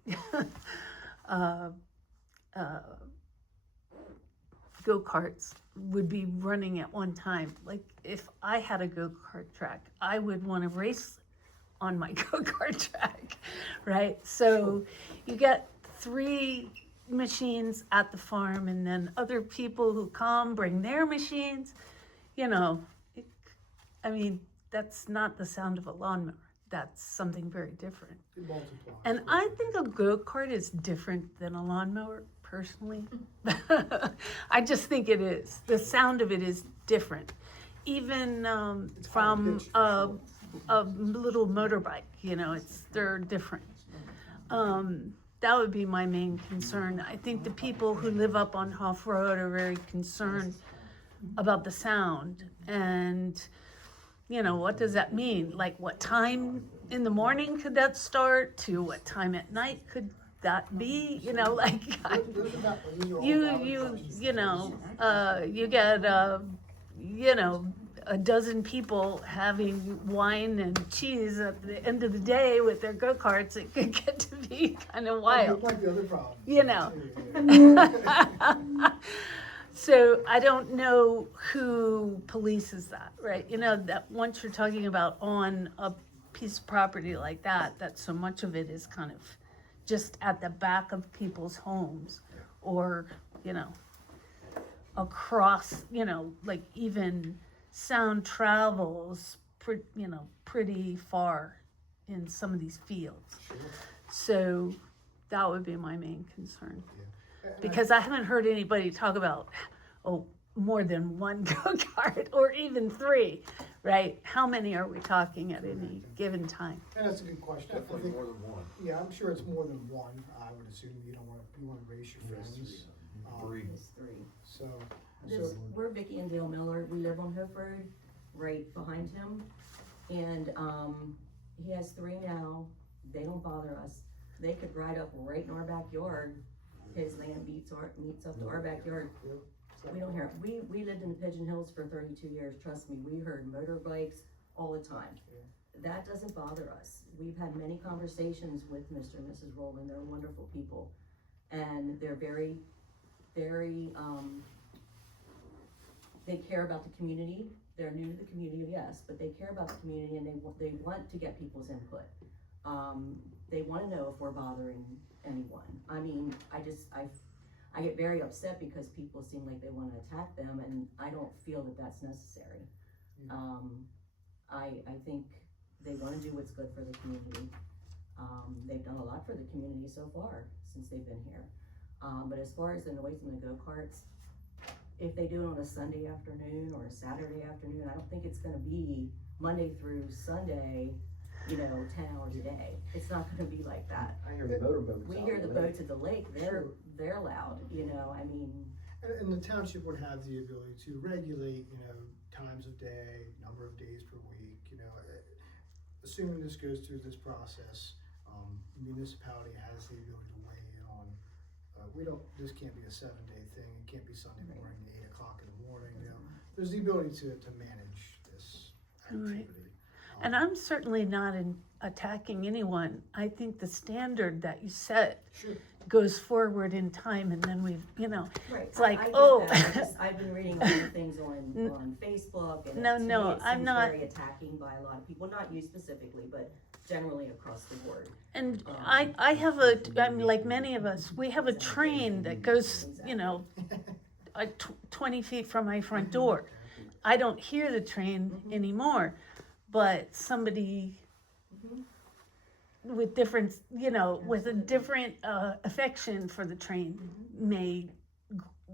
go-karts would be running at one time? Like, if I had a go-kart track, I would want to race on my go-kart track, right? So you get 3 machines at the farm, and then other people who come bring their machines. That's not the sound of a lawnmower. That's something very different. It multiplies. And I think a go-kart is different than a lawnmower, personally. I just think it is. The sound of it is different. Even from high-pitched for a little motorbike, they're different. That would be my main concern. I think the people who live up on Hoff Road are very concerned about the sound. And, what does that mean? Like, what time in the morning could that start to what time at night could that be? You get, a dozen people having wine and cheese at the end of the day with their go-karts. It could get to be kind of wild. That might be other problems. So I don't know who polices that, right? That once you're talking about on a piece of property like that so much of it is kind of just at the back of people's homes, or, across, like even sound travels, pretty far in some of these fields. So that would be my main concern. Because I haven't heard anybody talk about, more than one go-kart, or even 3, right? How many are we talking at any given time? And that's a good question. Definitely more than one. Yeah, I'm sure it's more than one. I would assume you want to race your friends. 3. There's 3. So We're Vicky and Dale Miller. We live on Hope Road, right behind him. And he has 3 now. They don't bother us. They could ride up right in our backyard. His land meets up to our backyard. We don't hear it. We lived in the Pigeon Hills for 32 years. Trust me, we heard motorbikes all the time. that doesn't bother us. We've had many conversations with Mr. and Mrs. Rowland, they're wonderful people. And they're very, very, they care about the community. They're new to the community, yes, but they care about the community and they want to get people's input. They wanna know if we're bothering anyone. I mean, I get very upset because people seem like they wanna attack them, and I don't feel that that's necessary. I think they wanna do what's good for the community. They've done a lot for the community so far since they've been here. But as far as the noise in the go-karts, if they do it on a Sunday afternoon or a Saturday afternoon, I don't think it's gonna be Monday through Sunday, 10 hours a day. It's not gonna be like that. I hear the motorboats. We out hear on the lake. boats at the lake, they're loud, I mean. And the township would have the ability to regulate, times of day, number of days per week, assuming this goes through this process, municipality has the ability to weigh in on, this can't be a 7-day thing, it can't be Sunday morning at 8 o'clock in the morning, There's the ability to manage this Right. activity. And I'm certainly not attacking anyone. I think the standard that you set Sure. goes forward in time, and then Right. it's like, I get oh. that. I've been reading a lot of things on Facebook, and No, to no, me, it I'm seems not- very attacking by a lot of people, not you specifically, but generally across the board. And I have like many of us, we have a train that goes, 20 feet from my front door. I don't hear the train anymore, but somebody with different, with a different affection for the train may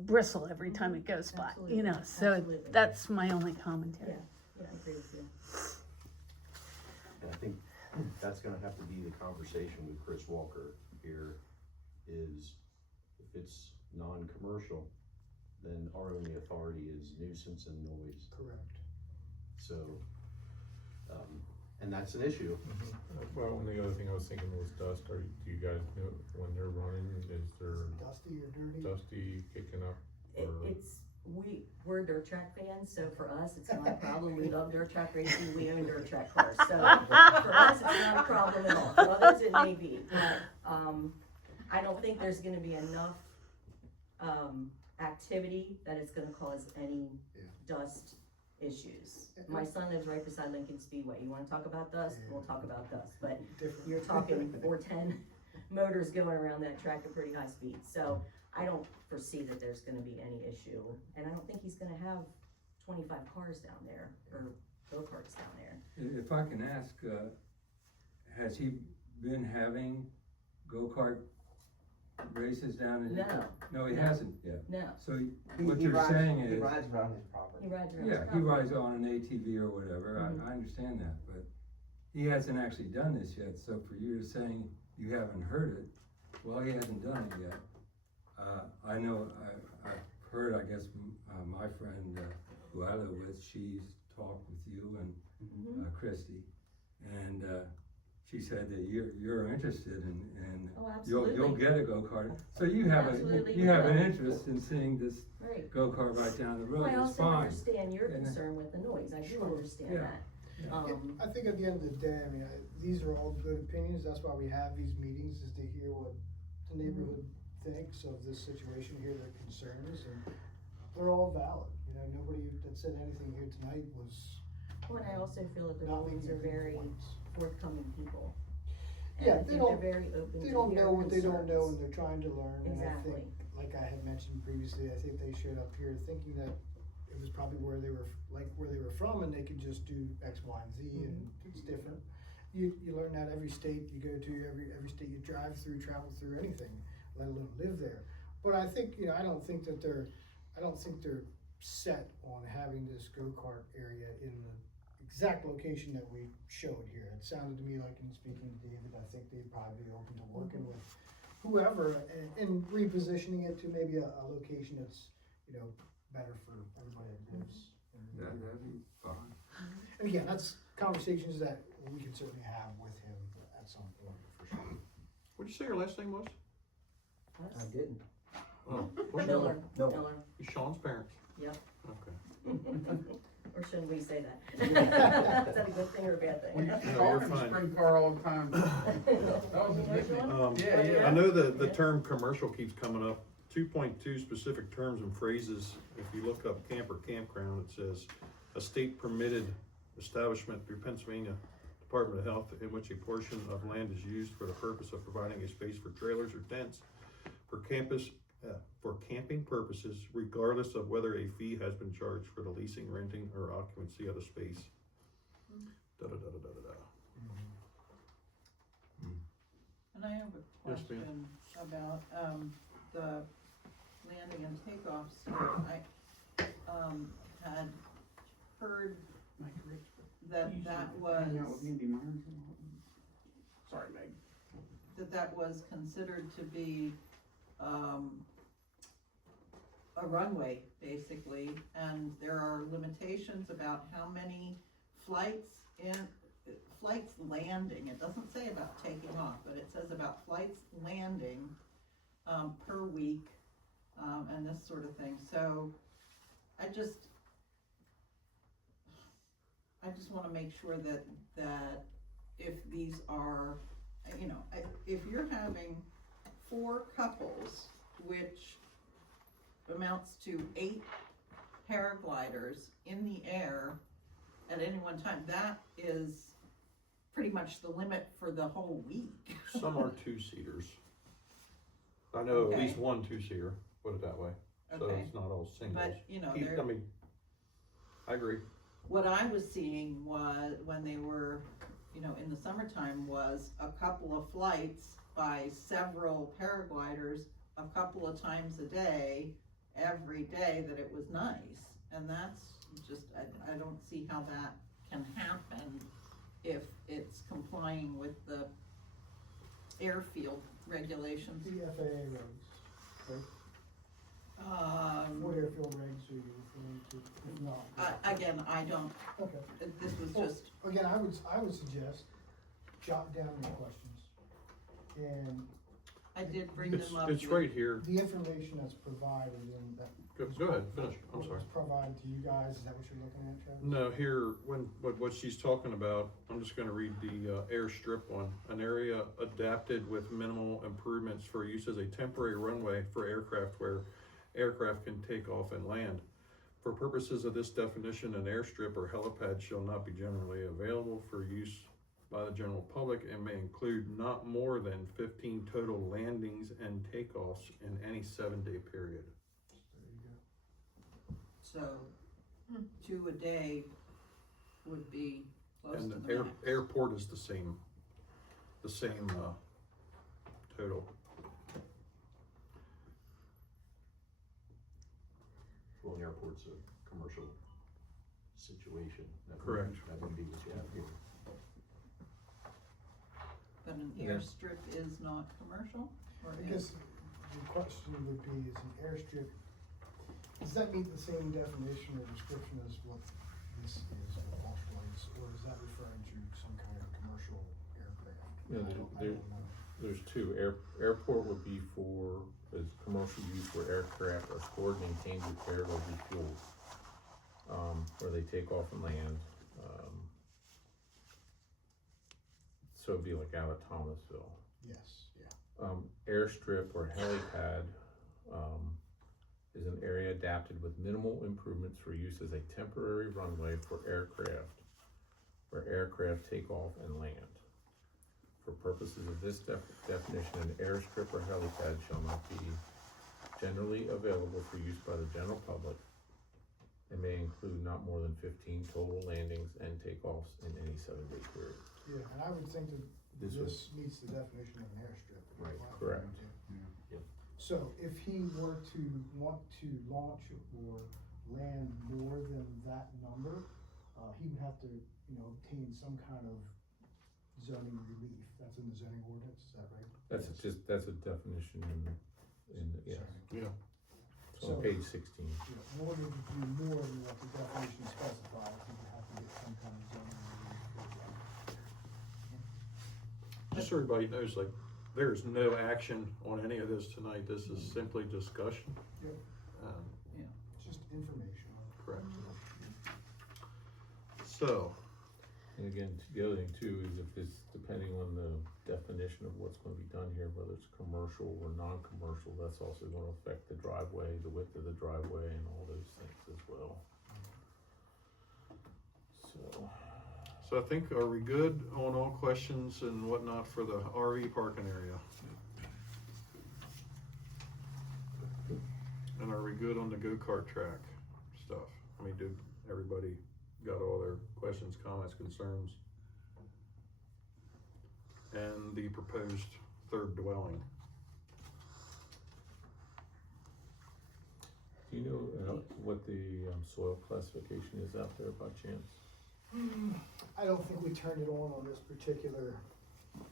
bristle every time it goes by, Absolutely. so Absolutely. that's my only commentary. Yeah, I agree with you. And I think that's gonna have to be the conversation with Chris Walker here, is if it's non-commercial, then our only authority is nuisance and noise. Correct. So, and that's an issue. Well, and the other thing I was thinking was dust. Do you guys know when they're running, is there Dusty or dirty? dusty kicking up? We're dirt track fans, so for us, it's not a problem. We love dirt track racing, we own dirt track cars, so for us, it's not a problem at all. For others, it may be, but, I don't think there's gonna be enough, activity that it's gonna cause any dust issues. My son lives right beside Lincoln Speedway. You wanna talk about dust? We'll talk about dust, but Different. you're talking 410 motors going around that track at pretty high speed, so I don't foresee that there's gonna be any issue, and I don't think he's gonna have 25 cars down there, or go-karts down there. If I can ask, has he been having go-kart races down in? No, he No. hasn't yet. No, So what you're saying is, he rides around his yeah, he property. rides on an ATV or whatever, I understand that, but he hasn't actually done this yet, so for you to saying you haven't heard it, well, he hasn't done it yet. I know, I've heard, I guess, my friend, who I live with, she's talked with you and, Christy, and, she said that you're interested in Oh, you'll absolutely. get a go-kart, so you have Absolutely, you have an yeah. interest in seeing this Right. go-kart right down the road, Well, I it's also fine. understand your And- concern with the noise, I do Sure, understand yeah. that. I think at the end of the day, these are all good opinions, that's why we have these meetings, is to hear what the neighborhood thinks of this situation, hear their concerns, and they're all valid, nobody that said anything here tonight was Well, and I also feel that the not Rowlands making are very points. forthcoming people. And Yeah, I they think don't- they're very open They to don't hear know what they don't know, and concerns. they're trying to learn, and I Exactly. think, like I had mentioned previously, I think they showed up here thinking that it was probably where they were from, and they could just do X, Y, and Z, and it's different. You learn that every state you go to, every state you drive through, travel through, anything, let alone live there. But I think, I don't think they're set on having this go-kart area in the exact location that we showed here. It sounded to me like, in speaking to David, I think they'd probably be open to working with whoever and repositioning it to maybe a location that's, better for everybody that lives. in the That'd area. be fine. And again, that's conversations that we can certainly have with him at some point, for sure. What'd you say your last name was? Us? I didn't. Oh, what's Miller, No. Miller. Sean's parents. Yep. Okay. Or shouldn't we say that? Is that a good thing or a bad thing? No, you're fine. Spring car all the time. That was his nickname. Yeah, yeah. I know the term commercial keeps coming up. 2.2 specific terms and phrases. If you look up camp or campground, it says a state permitted establishment through Pennsylvania Department of Health in which a portion of land is used for the purpose of providing a space for trailers or tents for camping purposes, regardless of whether a fee has been charged for the leasing, renting, or occupancy of the space. Da da da da da da. And I have a Yes, ma'am. question about, the landing and takeoff, so I, had heard that was, Sorry, Meg. that was considered to be, a runway, basically, and there are limitations about how many flights landing, it doesn't say about taking off, but it says about flights landing, per week, and this sort of thing, so I just wanna make sure that if these are, you know, if you're having 4 couples, which amounts to 8 paragliders in the air at any one time, that is pretty much the limit for the whole week. Some are 2-seaters. I know at least Okay. one 2-seater, put it that way. So Okay. it's not all singles. But, you know, I mean, I agree. what I was seeing was, when they were, you know, in the summertime, was a couple of flights by several paragliders a couple of times a day, every day, that it was nice. And that's just, I don't see how that can happen if it's complying with the airfield regulations. The FAA regs, right? What airfield regs are you referring to? If not. Again, I don't, Okay. this was Well, just, again, I would suggest jot down your questions. And I did bring them up. It's with- right here. the information that's provided in that. Go ahead, finish, I'm sorry. Was provided to you guys, is that what you're looking at, Travis? No, here, what she's talking about, I'm just gonna read the airstrip one. An area adapted with minimal improvements for use as a temporary runway for aircraft where aircraft can take off and land. For purposes of this definition, an airstrip or helipad shall not be generally available for use by the general public and may include not more than 15 total landings and takeoffs in any 7-day period. There you go. So, 2 a day would be close And to the the max. airport is the same total. Well, an airport's a commercial situation. That would- Correct. That would be what you have here. But an Yeah. airstrip is not commercial, or I is? guess the question would be, is an airstrip, does that meet the same definition or description as what this is for golf flights, or is that referring to some kind of commercial aircraft? No, I there- don't know. There's 2. Airport would be for, as commercial use where aircraft are stored, maintained, repaired, or refueled. Where they take off and land. So it'd be like out of Thomasville. Yes, yeah. Airstrip or helipad, is an area adapted with minimal improvements for use as a temporary runway for aircraft, where aircraft take off and land. For purposes of this definition, an airstrip or helipad shall not be generally available for use by the general public and may include not more than 15 total landings and takeoffs in any 7-day period. Yeah, and I would think that This would- this meets the definition of an airstrip. Right, correct. So if he were to want to launch or land more than that number, he would have to, obtain some kind of zoning relief. That's in the zoning ordinance, is that right? That's a definition yes. Yeah. It's on page 16. Yeah, in order to do more than what the definition specifies, he would have to get some kind of zoning relief. Just so everybody knows, like, there's no action on any of this tonight. This is simply discussion. Yep. Um, It's just information. So, And again, the other thing too is if it's depending on the definition of what's gonna be done here, whether it's commercial or non-commercial, that's also gonna affect the driveway, the width of the driveway and all those things as well. so I think, are we good on all questions and whatnot for the RV parking area? And are we good on the go-kart track stuff? I mean, did everybody got all their questions, comments, concerns? And the proposed third dwelling. Do you know what the soil classification is out there by chance? I don't think we turned it on this particular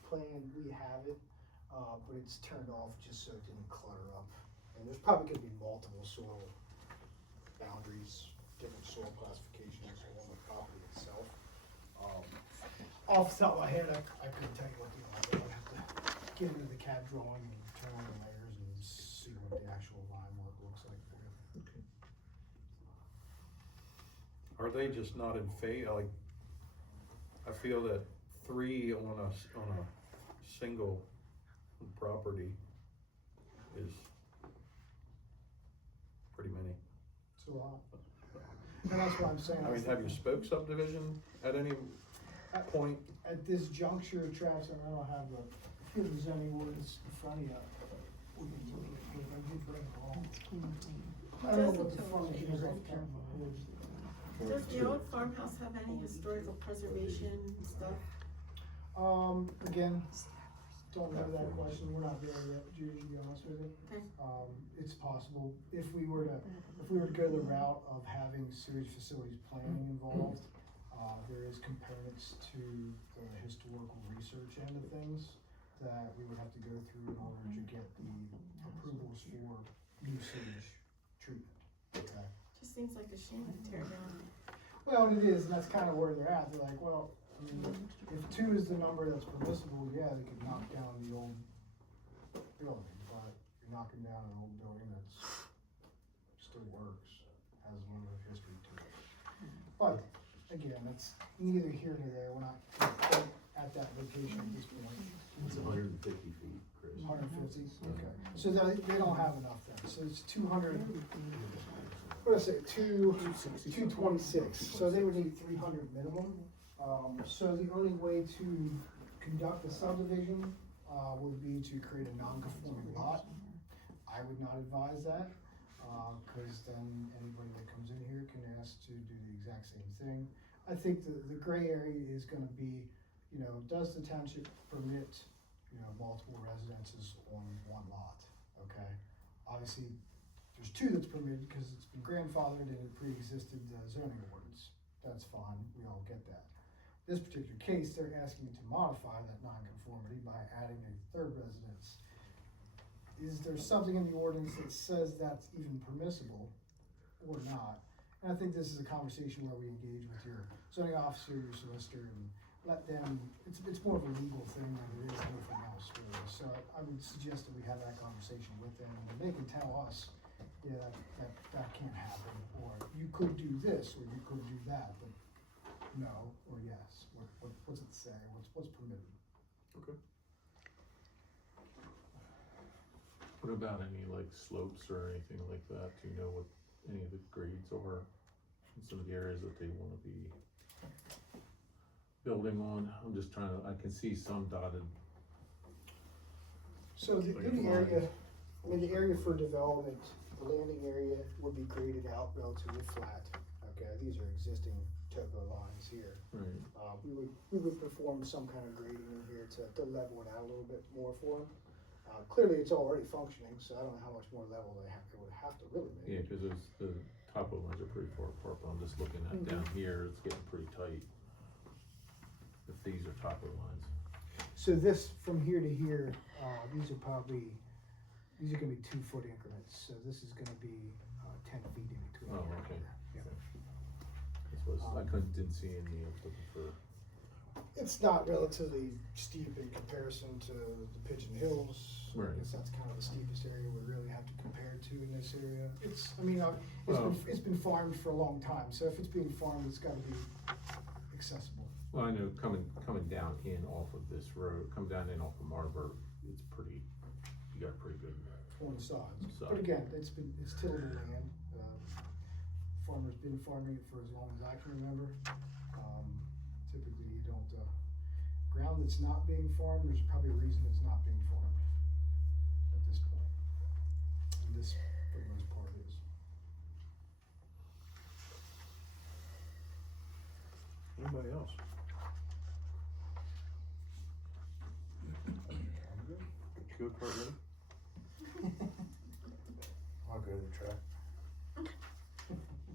plan. We have it, but it's turned off just so it didn't clutter up. And there's probably gonna be multiple soil boundaries, different soil classifications on the property itself. Off the top of my head, I couldn't tell you what they are. I'd have to get into the CAD drawing and turn on the layers and see what the actual line work looks like there. Okay. Are they just not in like, I feel that 3 on a single property is pretty many. It's a lot. And that's what I'm saying. I mean, have you spoke subdivision at any point? At this juncture, Travis, and I don't have if there's any ordinance in front of you, we can look at it, I did bring it along. I don't know what the frontage is off the top of my head. Does the old farmhouse have any historical preservation stuff? Again, don't know that question, we're not there yet, Judy, to be honest with you. Okay. It's possible, if we were to go the route of having sewage facilities planning involved, there is components to the historical research end of things that we would have to go through in order to get the approvals for new sewage treatment, okay? Just seems like a shame to tear down. Well, it is, and that's kind of where they're at. They're like, well, I mean, if 2 is the number that's permissible, yeah, they could knock down the old building, but you're knocking down an old building that's still works, has a little bit of history to it. But again, it's neither here nor there. We're not at that location at this point. It's 150 feet, Chris. 150. Okay. So they don't have enough then. So it's 200. What did I say? 226. So they would need 300 minimum. So the only way to conduct a subdivision would be to create a non-conforming lot. I would not advise that, because then anybody that comes in here can ask to do the exact same thing. I think the gray area is gonna be, does the township permit, multiple residences on one lot, okay? Obviously, there's 2 that's permitted because it's been grandfathered and it pre-existed zoning ordinance. That's fine, we all get that. This particular case, they're asking to modify that nonconformity by adding a 3rd residence. Is there something in the ordinance that says that's even permissible or not? And I think this is a conversation where we engage with your zoning officer, your solicitor, and let them, it's more of a legal thing than it is anything else really. So I would suggest that we have that conversation with them, and they can tell us, yeah, that can't happen, or you could do this, or you could do that, but no, or yes. What's it say? What's permitted? Okay. What about any like slopes or anything like that? Do you know what any of the grades are in some of the areas that they wanna be building on? I'm just trying to, I can see some dotted. So in the area, the area for development, the landing area would be graded out relatively flat. Okay, these are existing topo lines here. Right. We would perform some kind of grading in here to level it out a little bit more for them. Clearly, it's already functioning, so I don't know how much more level they would have to really make. Yeah, cause the topo lines are pretty far apart, but I'm just looking at down here, it's getting pretty tight. If these are topo lines. So this, from here to here, these are gonna be 2-foot increments, so this is gonna be 10 feet in between. Oh, here and okay. here. Yeah. I didn't see any, I was looking for. It's not relatively steep in comparison to the Pigeon Hills. Right. I guess that's kind of the steepest area we really have to compare to in this area. It's been farmed for a long time, so if it's being farmed, it's gotta be accessible. Well, I know coming down in off of this road, come down in off of Marburg, it's pretty, you got a pretty good. On the sides. Side. But again, it's tillable land. Farmer's been farming it for as long as I can remember. Typically you don't, ground that's not being farmed, there's probably a reason it's not being farmed at this point. And this, for the most part, is. Anybody else? Go kart ready? I'll go to the track.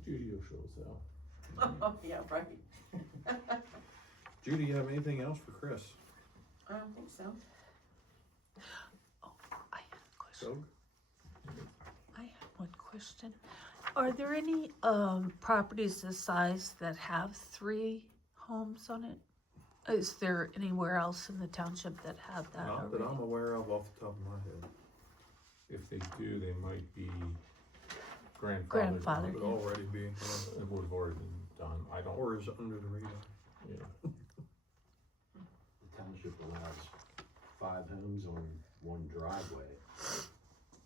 Judy will show us out. Oh, yeah, right. Judy, you have anything else for Chris? I don't think so. Oh, I have a question. Doug? I have one question. Are there any properties this size that have 3 homes on it? Is there anywhere else in the township that have that Not that already? I'm aware of off the top of my head. If they do, they might be grandfathered. Grandfathered. It would already be, It would have already been done. I don't, or is it under the radar? yeah. The township allows 5 homes on one driveway,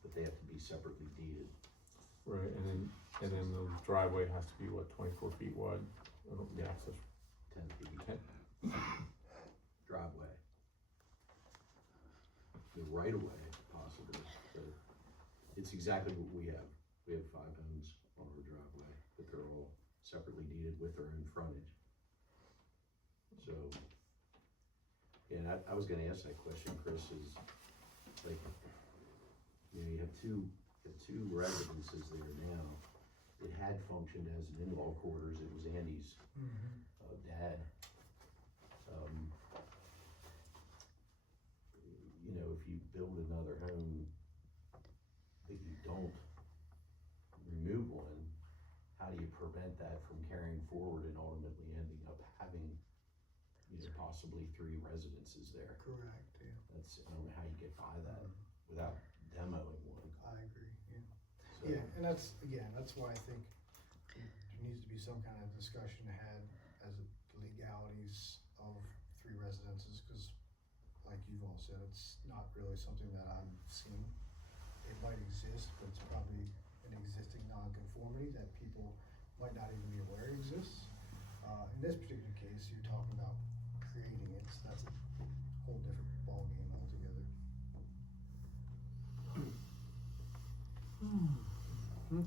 but they have to be separately deeded. Right, and then the driveway has to be, what, 24 feet wide? I don't, the access, 10 feet 10, driveway. The right of way, possibly, so it's exactly what we have. We have 5 homes on our driveway, but they're all separately deeded with their own frontage. So, and I was gonna ask that question, Chris, is like, you know, you have two residences there now. It had functioned as an in-law quarters, it was Andy's dad. You know, if you build another home that you don't remove one, how do you prevent that from carrying forward and ultimately ending up having, you know, possibly 3 residences there? Correct, yeah. That's, I don't know how you get by that without demoing one. I agree, yeah. So, Yeah, and that's, again, that's why I think there needs to be some kind of discussion had as the legalities of 3 residences, because like you've all said, it's not really something that I've seen. It might exist, but it's probably an existing non-conformity that people might not even be aware exists. In this particular case, you're talking about creating it, so that's a whole different ballgame altogether.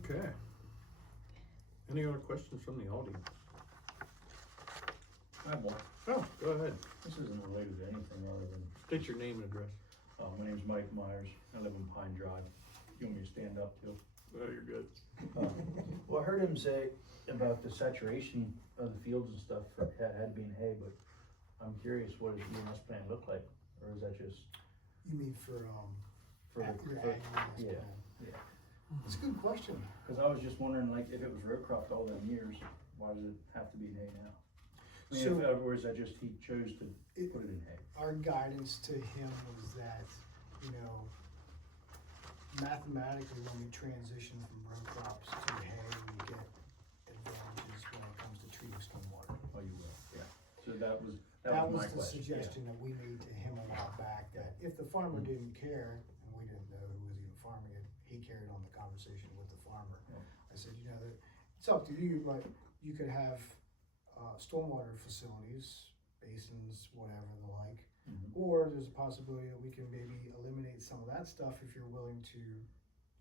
Okay. Any other questions from the audience? I have one. Oh, go ahead. This isn't related to anything other than, State your name and address. my name's Mike Myers. I live in Pine Drive. You want me to stand up too? Oh, you're good. Well, I heard him say about the saturation of the fields and stuff, had to be in hay, but I'm curious, what does the EMS plan look like? Or is that just You mean for for, your for, ag yeah, plan? yeah. It's a good question. Cause I was just wondering, like, if it was row cropped all them years, why does it have to be in hay now? I mean, So- in other words, that just, he chose to put it in hay. Our guidance to him was that, you know, mathematically, when we transition from row crops to hay, we get advantages when it comes to treating stormwater. Oh, you will, yeah. So that was That my was the question, yeah. suggestion that we made to him a while back, that if the farmer didn't care, and we didn't know who was even farming it, he carried on the conversation with the farmer. Yeah. I said, you know, that, it's up to you, but you could have, stormwater facilities, basins, whatever the like. Or there's a possibility that we can maybe eliminate some of that stuff if you're willing to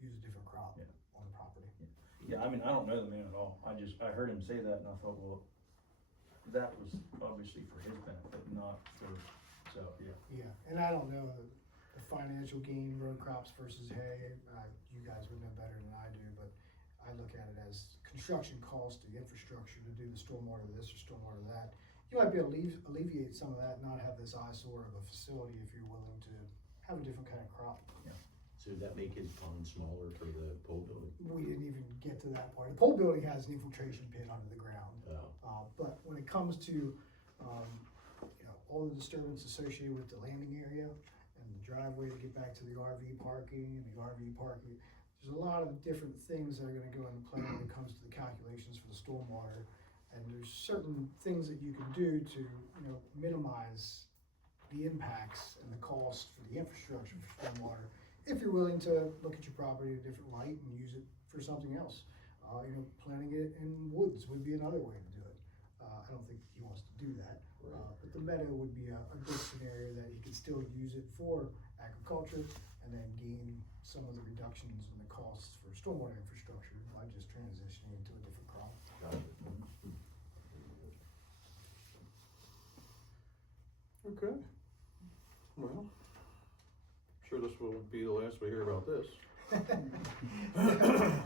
use a different crop Yeah. on the property. Yeah, I mean, I don't know the man at all. I heard him say that and I thought, well, that was obviously for his benefit, not for, so, yeah. Yeah, and I don't know the financial gain, row crops versus hay, you guys would know better than I do, but I look at it as construction cost, the infrastructure to do the stormwater this or stormwater that. You might be able to alleviate some of that, not have this eyesore of a facility if you're willing to have a different kind of crop. So did that make his pond smaller for the pole building? We didn't even get to that part. The pole building has an infiltration pit under the ground. Oh. But when it comes to, you know, all the disturbance associated with the landing area and the driveway to get back to the RV parking and the RV parking, there's a lot of different things that are gonna go into play when it comes to the calculations for the stormwater. And there's certain things that you can do to, minimize the impacts and the cost for the infrastructure for stormwater, if you're willing to look at your property in a different light and use it for something else. Planting it in woods would be another way to do it. I don't think he wants to do that. But the meadow would be a good scenario that he could still use it for agriculture and then gain some of the reductions in the costs for stormwater infrastructure by just transitioning into a different crop. Okay. Well, sure this won't be the last we hear about this.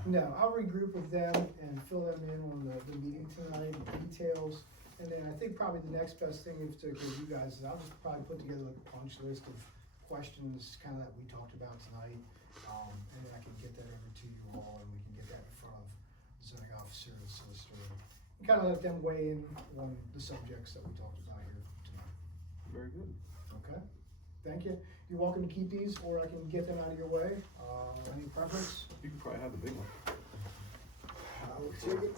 No, I'll regroup with them and fill them in on the meeting tonight, the details. And then I think probably the next best thing if to give you guys is I'll just probably put together like a punch list of questions kind of that we talked about tonight. And then I can get that over to you all and we can get that in front of the zoning officer and the solicitor. And kind of let them weigh in on the subjects that we talked about here tonight. Very good. Okay? Thank you. You're welcome to keep these or I can get them out of your way. Any preference? You can probably have the big one. I will take it.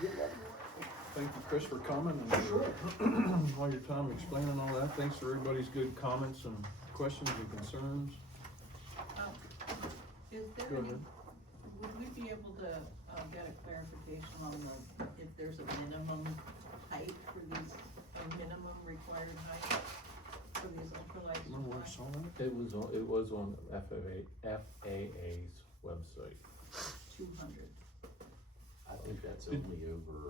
Get it out of your way. Thank you, Chris, for coming and all your time explaining all that. Thanks for everybody's good comments and questions and concerns. Is there Go any, ahead. would we be able to, get a clarification on if there's a minimum height for these, a minimum required height for these ultralight? Remember where I saw that? It was on FAA's website. 200. I think that's only over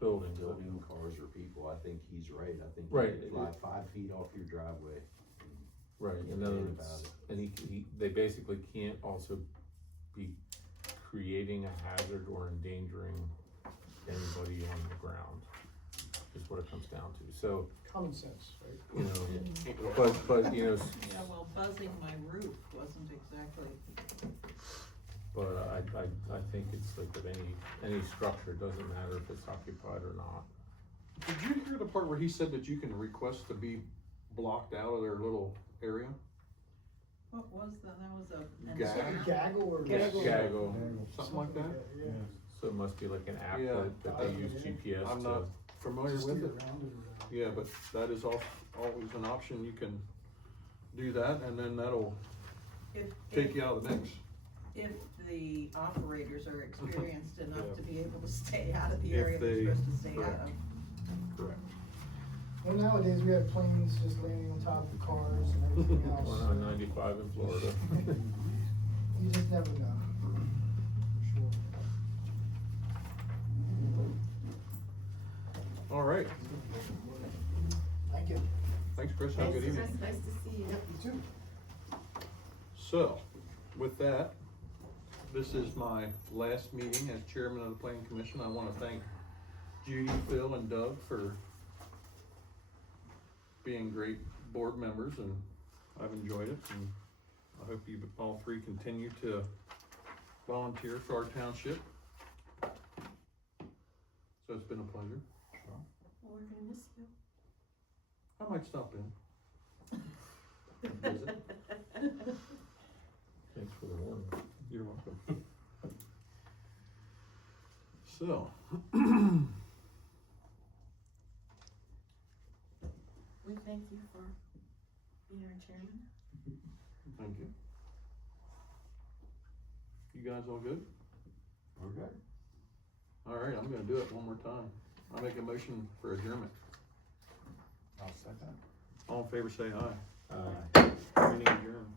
Buildings. building cars or people. I think he's right. I think Right. you can fly 5 feet off your driveway. Right, in other words, and they basically can't also be creating a hazard or endangering anybody on the ground, is what it comes down to, so, Common sense, right? but, Yeah, well, buzzing my roof wasn't exactly, but I think it's like with any structure, it doesn't matter if it's occupied or not. Did you hear the part where he said that you can request to be blocked out of their little area? what was that was a. Gag. Gaggle or? Gaggle. Something like that? Yeah. So it must be like an app Yeah. that they use GPS I'm to. not familiar Just with do it. around it or- Yeah, but that is always an option. You can do that and then that'll take you out of the mix. If the operators are experienced enough Yeah. to be able to stay out of the If area they're they- supposed to stay out correct. of. Correct. Well, nowadays we have planes just landing on top of cars and everything else. One on 95 in Florida. You just never know. For sure. All right. Thank you. Thanks, Chris. Have a good evening. Nice to see you. Yep, you too. So, with that, this is my last meeting as chairman of the planning commission. I want to thank Judy, Phil, and Doug for being great board members, and I've enjoyed it, and I hope you all three continue to volunteer for our township. So it's been a pleasure. Well, we're gonna miss you. I might stop in. Visit. Thanks for the warning. You're welcome. So, We thank you for being our chairman. thank you. You guys all good? We're good. All right, I'm gonna do it one more time. I make a motion for adjournment. I'll second. All in favor, say aye. Uh, Meeting adjourned.